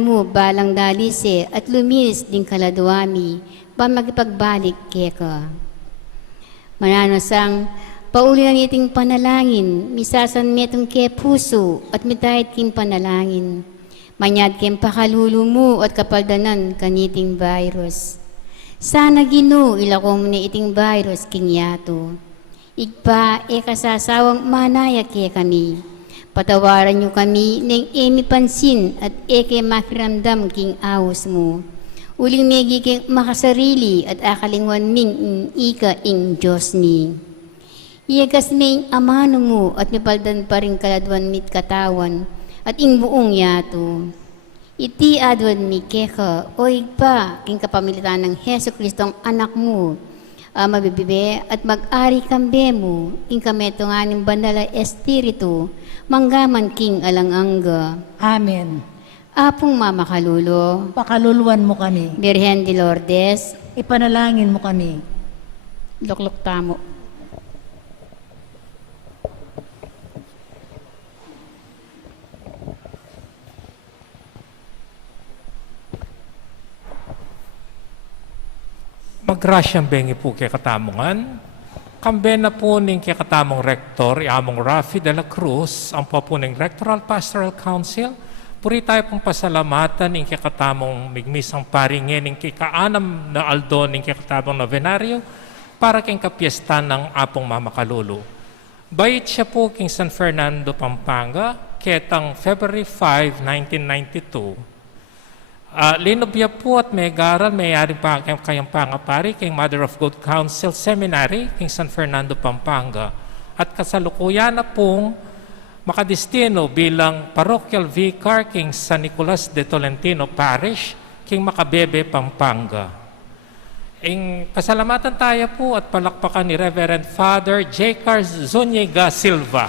mo balang dalise at luminis ding kaladwami, pa magipagbalik keka. Mananasang, pauli na iting panalangin, misasan metong ke puso at mitahit king panalangin. Manyad kem pakalulo mo at kapaldanan kaniting virus. Sana ginu ilako mo na iting virus king yato. Igpa kasasawang manaya ke kami. Patawaran nyo kami ng emi pansin at makiramdam king awos mo. Uling megi king makasarili at akalingwan ming ika ing Diyos ni. Iyagas may amano mo at mipaldan pa rin kaladwan mit katawan at ing buong yato. Iti adwan mi keka o igpa king kapamilitan ng Heso Kristong anak mo. Mabibibe at mag-ari kambe mo ing kameto nga ng bandala espiritu manggaman king alanganga. Amen. Apong mamakalulo, Pakaluluan mo kami. Birhen de Lourdes, Ipanalangin mo kami. Lukluk tamo. Magrasyang bengi po kay katamongan. Kambe na po ning kay katamong rektor, iamong Rafi de la Cruz, ang papuning Rectoral Pastoral Council. Puri tayo pong pasalamatan ning kay katamong migmisang paringin ning kay kaanam na aldo ning kay katamong novenaryo para king kapiesta ng apong mamakalulu. Bayit siya po king San Fernando, Pampanga, ketang February 5, 1992. Linobya po at may garal, may-ari pa kayang pangapari kay Mother of Good Counsel Seminary king San Fernando, Pampanga. At kasalukuyan na pong makadestino bilang parochial vicar king San Nicolas de Tolentino Parish king Macabebe, Pampanga. Pasalamatan tayo po at palakpakan ni Reverend Father J. Carl Zuniga Silva.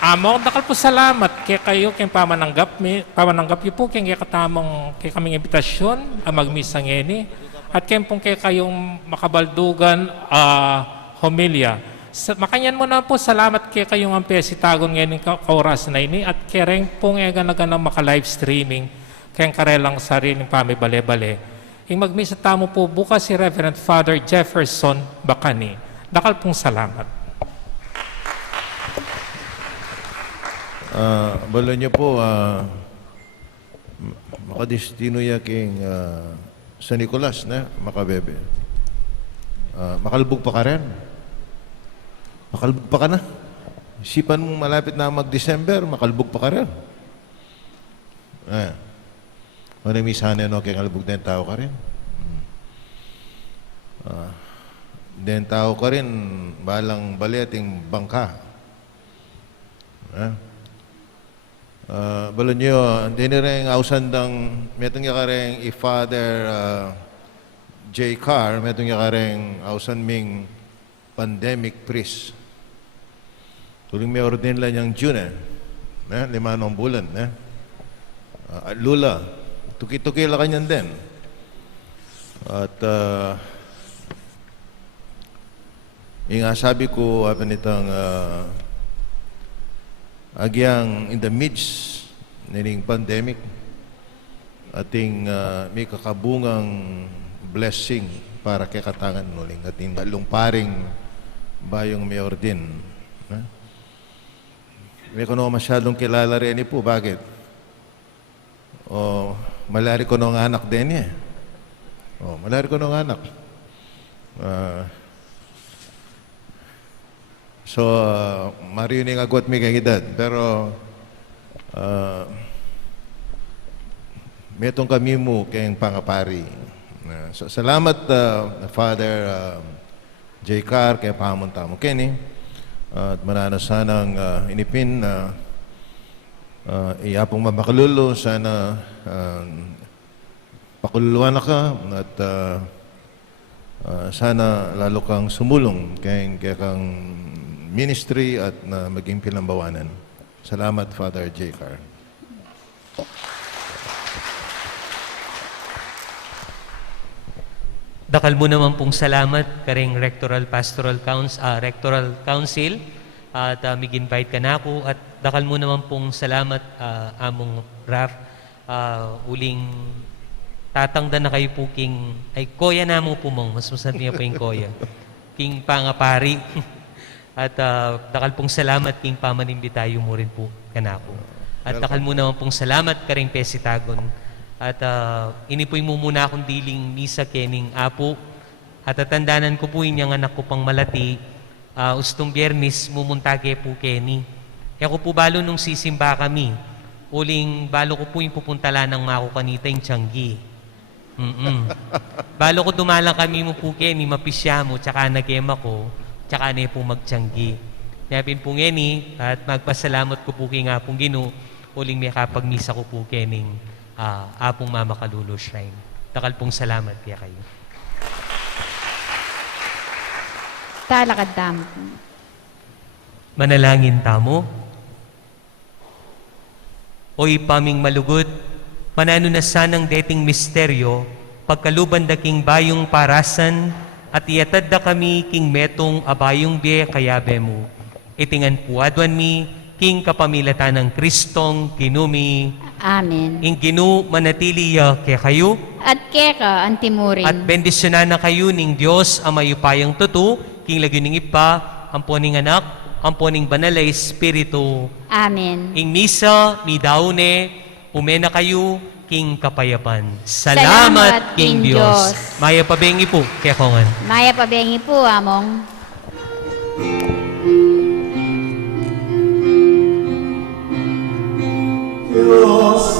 Amo, dakal po salamat kay kayo kay pamananggap niyo po kay katamong kay kaming imbitasyon ang magmisa ngeni at kay pong kay kayong makabaldugan homilya. Makanyan mo na po salamat kay kayong ang pesitagon ngeni kauras na ini at kay ring pong egan maka live streaming kay karelang sariling pamibale-bale. Ing magmisa tamo po bukas si Reverend Father Jefferson Bacani. Dakal pong salamat. Balo niyo po, makadestino ya king San Nicolas na Macabebe. Makalbog pa ka rin. Makalbog pa ka na. Isipan mong malapit na mag-December, makalbog pa ka rin. Ano may sana no, kaya kalbog din tao ka rin. Den tao ka rin, balang bali ating bangka. Balon nyo, hindi na rin ausandang, metong niya ka rin i-Father J. Carr, metong niya ka rin ausan ming pandemic priest. Tuling may ordin lang yung June, 5 bulan. At Lula, tuki-tuki lang kanyan din. At yung sabi ko, apa nitong agyang in the midst nining pandemic, ating may kakabungang blessing para kay katangan nuling ating lumparing bayong mayor din. May kuno masyadong kilala rin po. Bakit? Malari ko nung anak din eh. Malari ko nung anak. So, marinig agwat may kagidad. Pero, metong kami mo kayong pangapari. So, salamat, Father J. Carr, kaya pamunta mo, Kenny. At manana sanang inipin na iyapong mamakalulu. Sana pakululuan na ka at sana lalo kang sumulong kaya kang ministry at na maging pinambawanan. Salamat, Father J. Carr. Dakal mo naman pong salamat karing Rectoral Council at mig-invite ka na ako at dakal mo naman pong salamat among Raf uling tatangdan na kayo po king ay koya na mo po mong mas masarap niya po yung koya king pangapari at dakal pong salamat king pamanimbitayo mo rin po kanako at dakal mo naman pong salamat karing pesitagon at inipoy mo muna akong diling misa kening apo at tatandanan ko po yung anak ko pang malati ustong biyernes mumuntage po Kenny kaya ko po balo nung sisimba kami uling balo ko po yung pupuntala ng mako kanita yung Tianggi balo ko dumalang kami mo po Kenny mapisya mo tsaka nagema ko tsaka na po mag-Tianggi kaya po Kenny at magpasalamat ko po kay nga pong Ginoo uling may kapagmisa ko po kening apong Mamakalulu Shrine. Takal pong salamat kaya kayo. Talakad tamo. Manalangin tamo. Oy paming malugod, manano na sanang dating misteryo, pagkaluban da king bayong parasan, at iatad da kami king metong abayong biye kayabe mo. Itingan puadwan mi, king kapamilatan ng Kristong kinumi, Amen. ing ginu manatili kay kayo, At keka ang timurin. at bendisyonan na kayo ning Diyos ang mayupayang tutu, king lagyo ning ipa, ang poning anak, ang poning banal na Espiritu. Amen. Ing misa, mi daune, umena kayo, king kapayapan. Salamat, king Diyos. Maya pabengi po, kaya kongan. Maya pabengi po, among. Diyos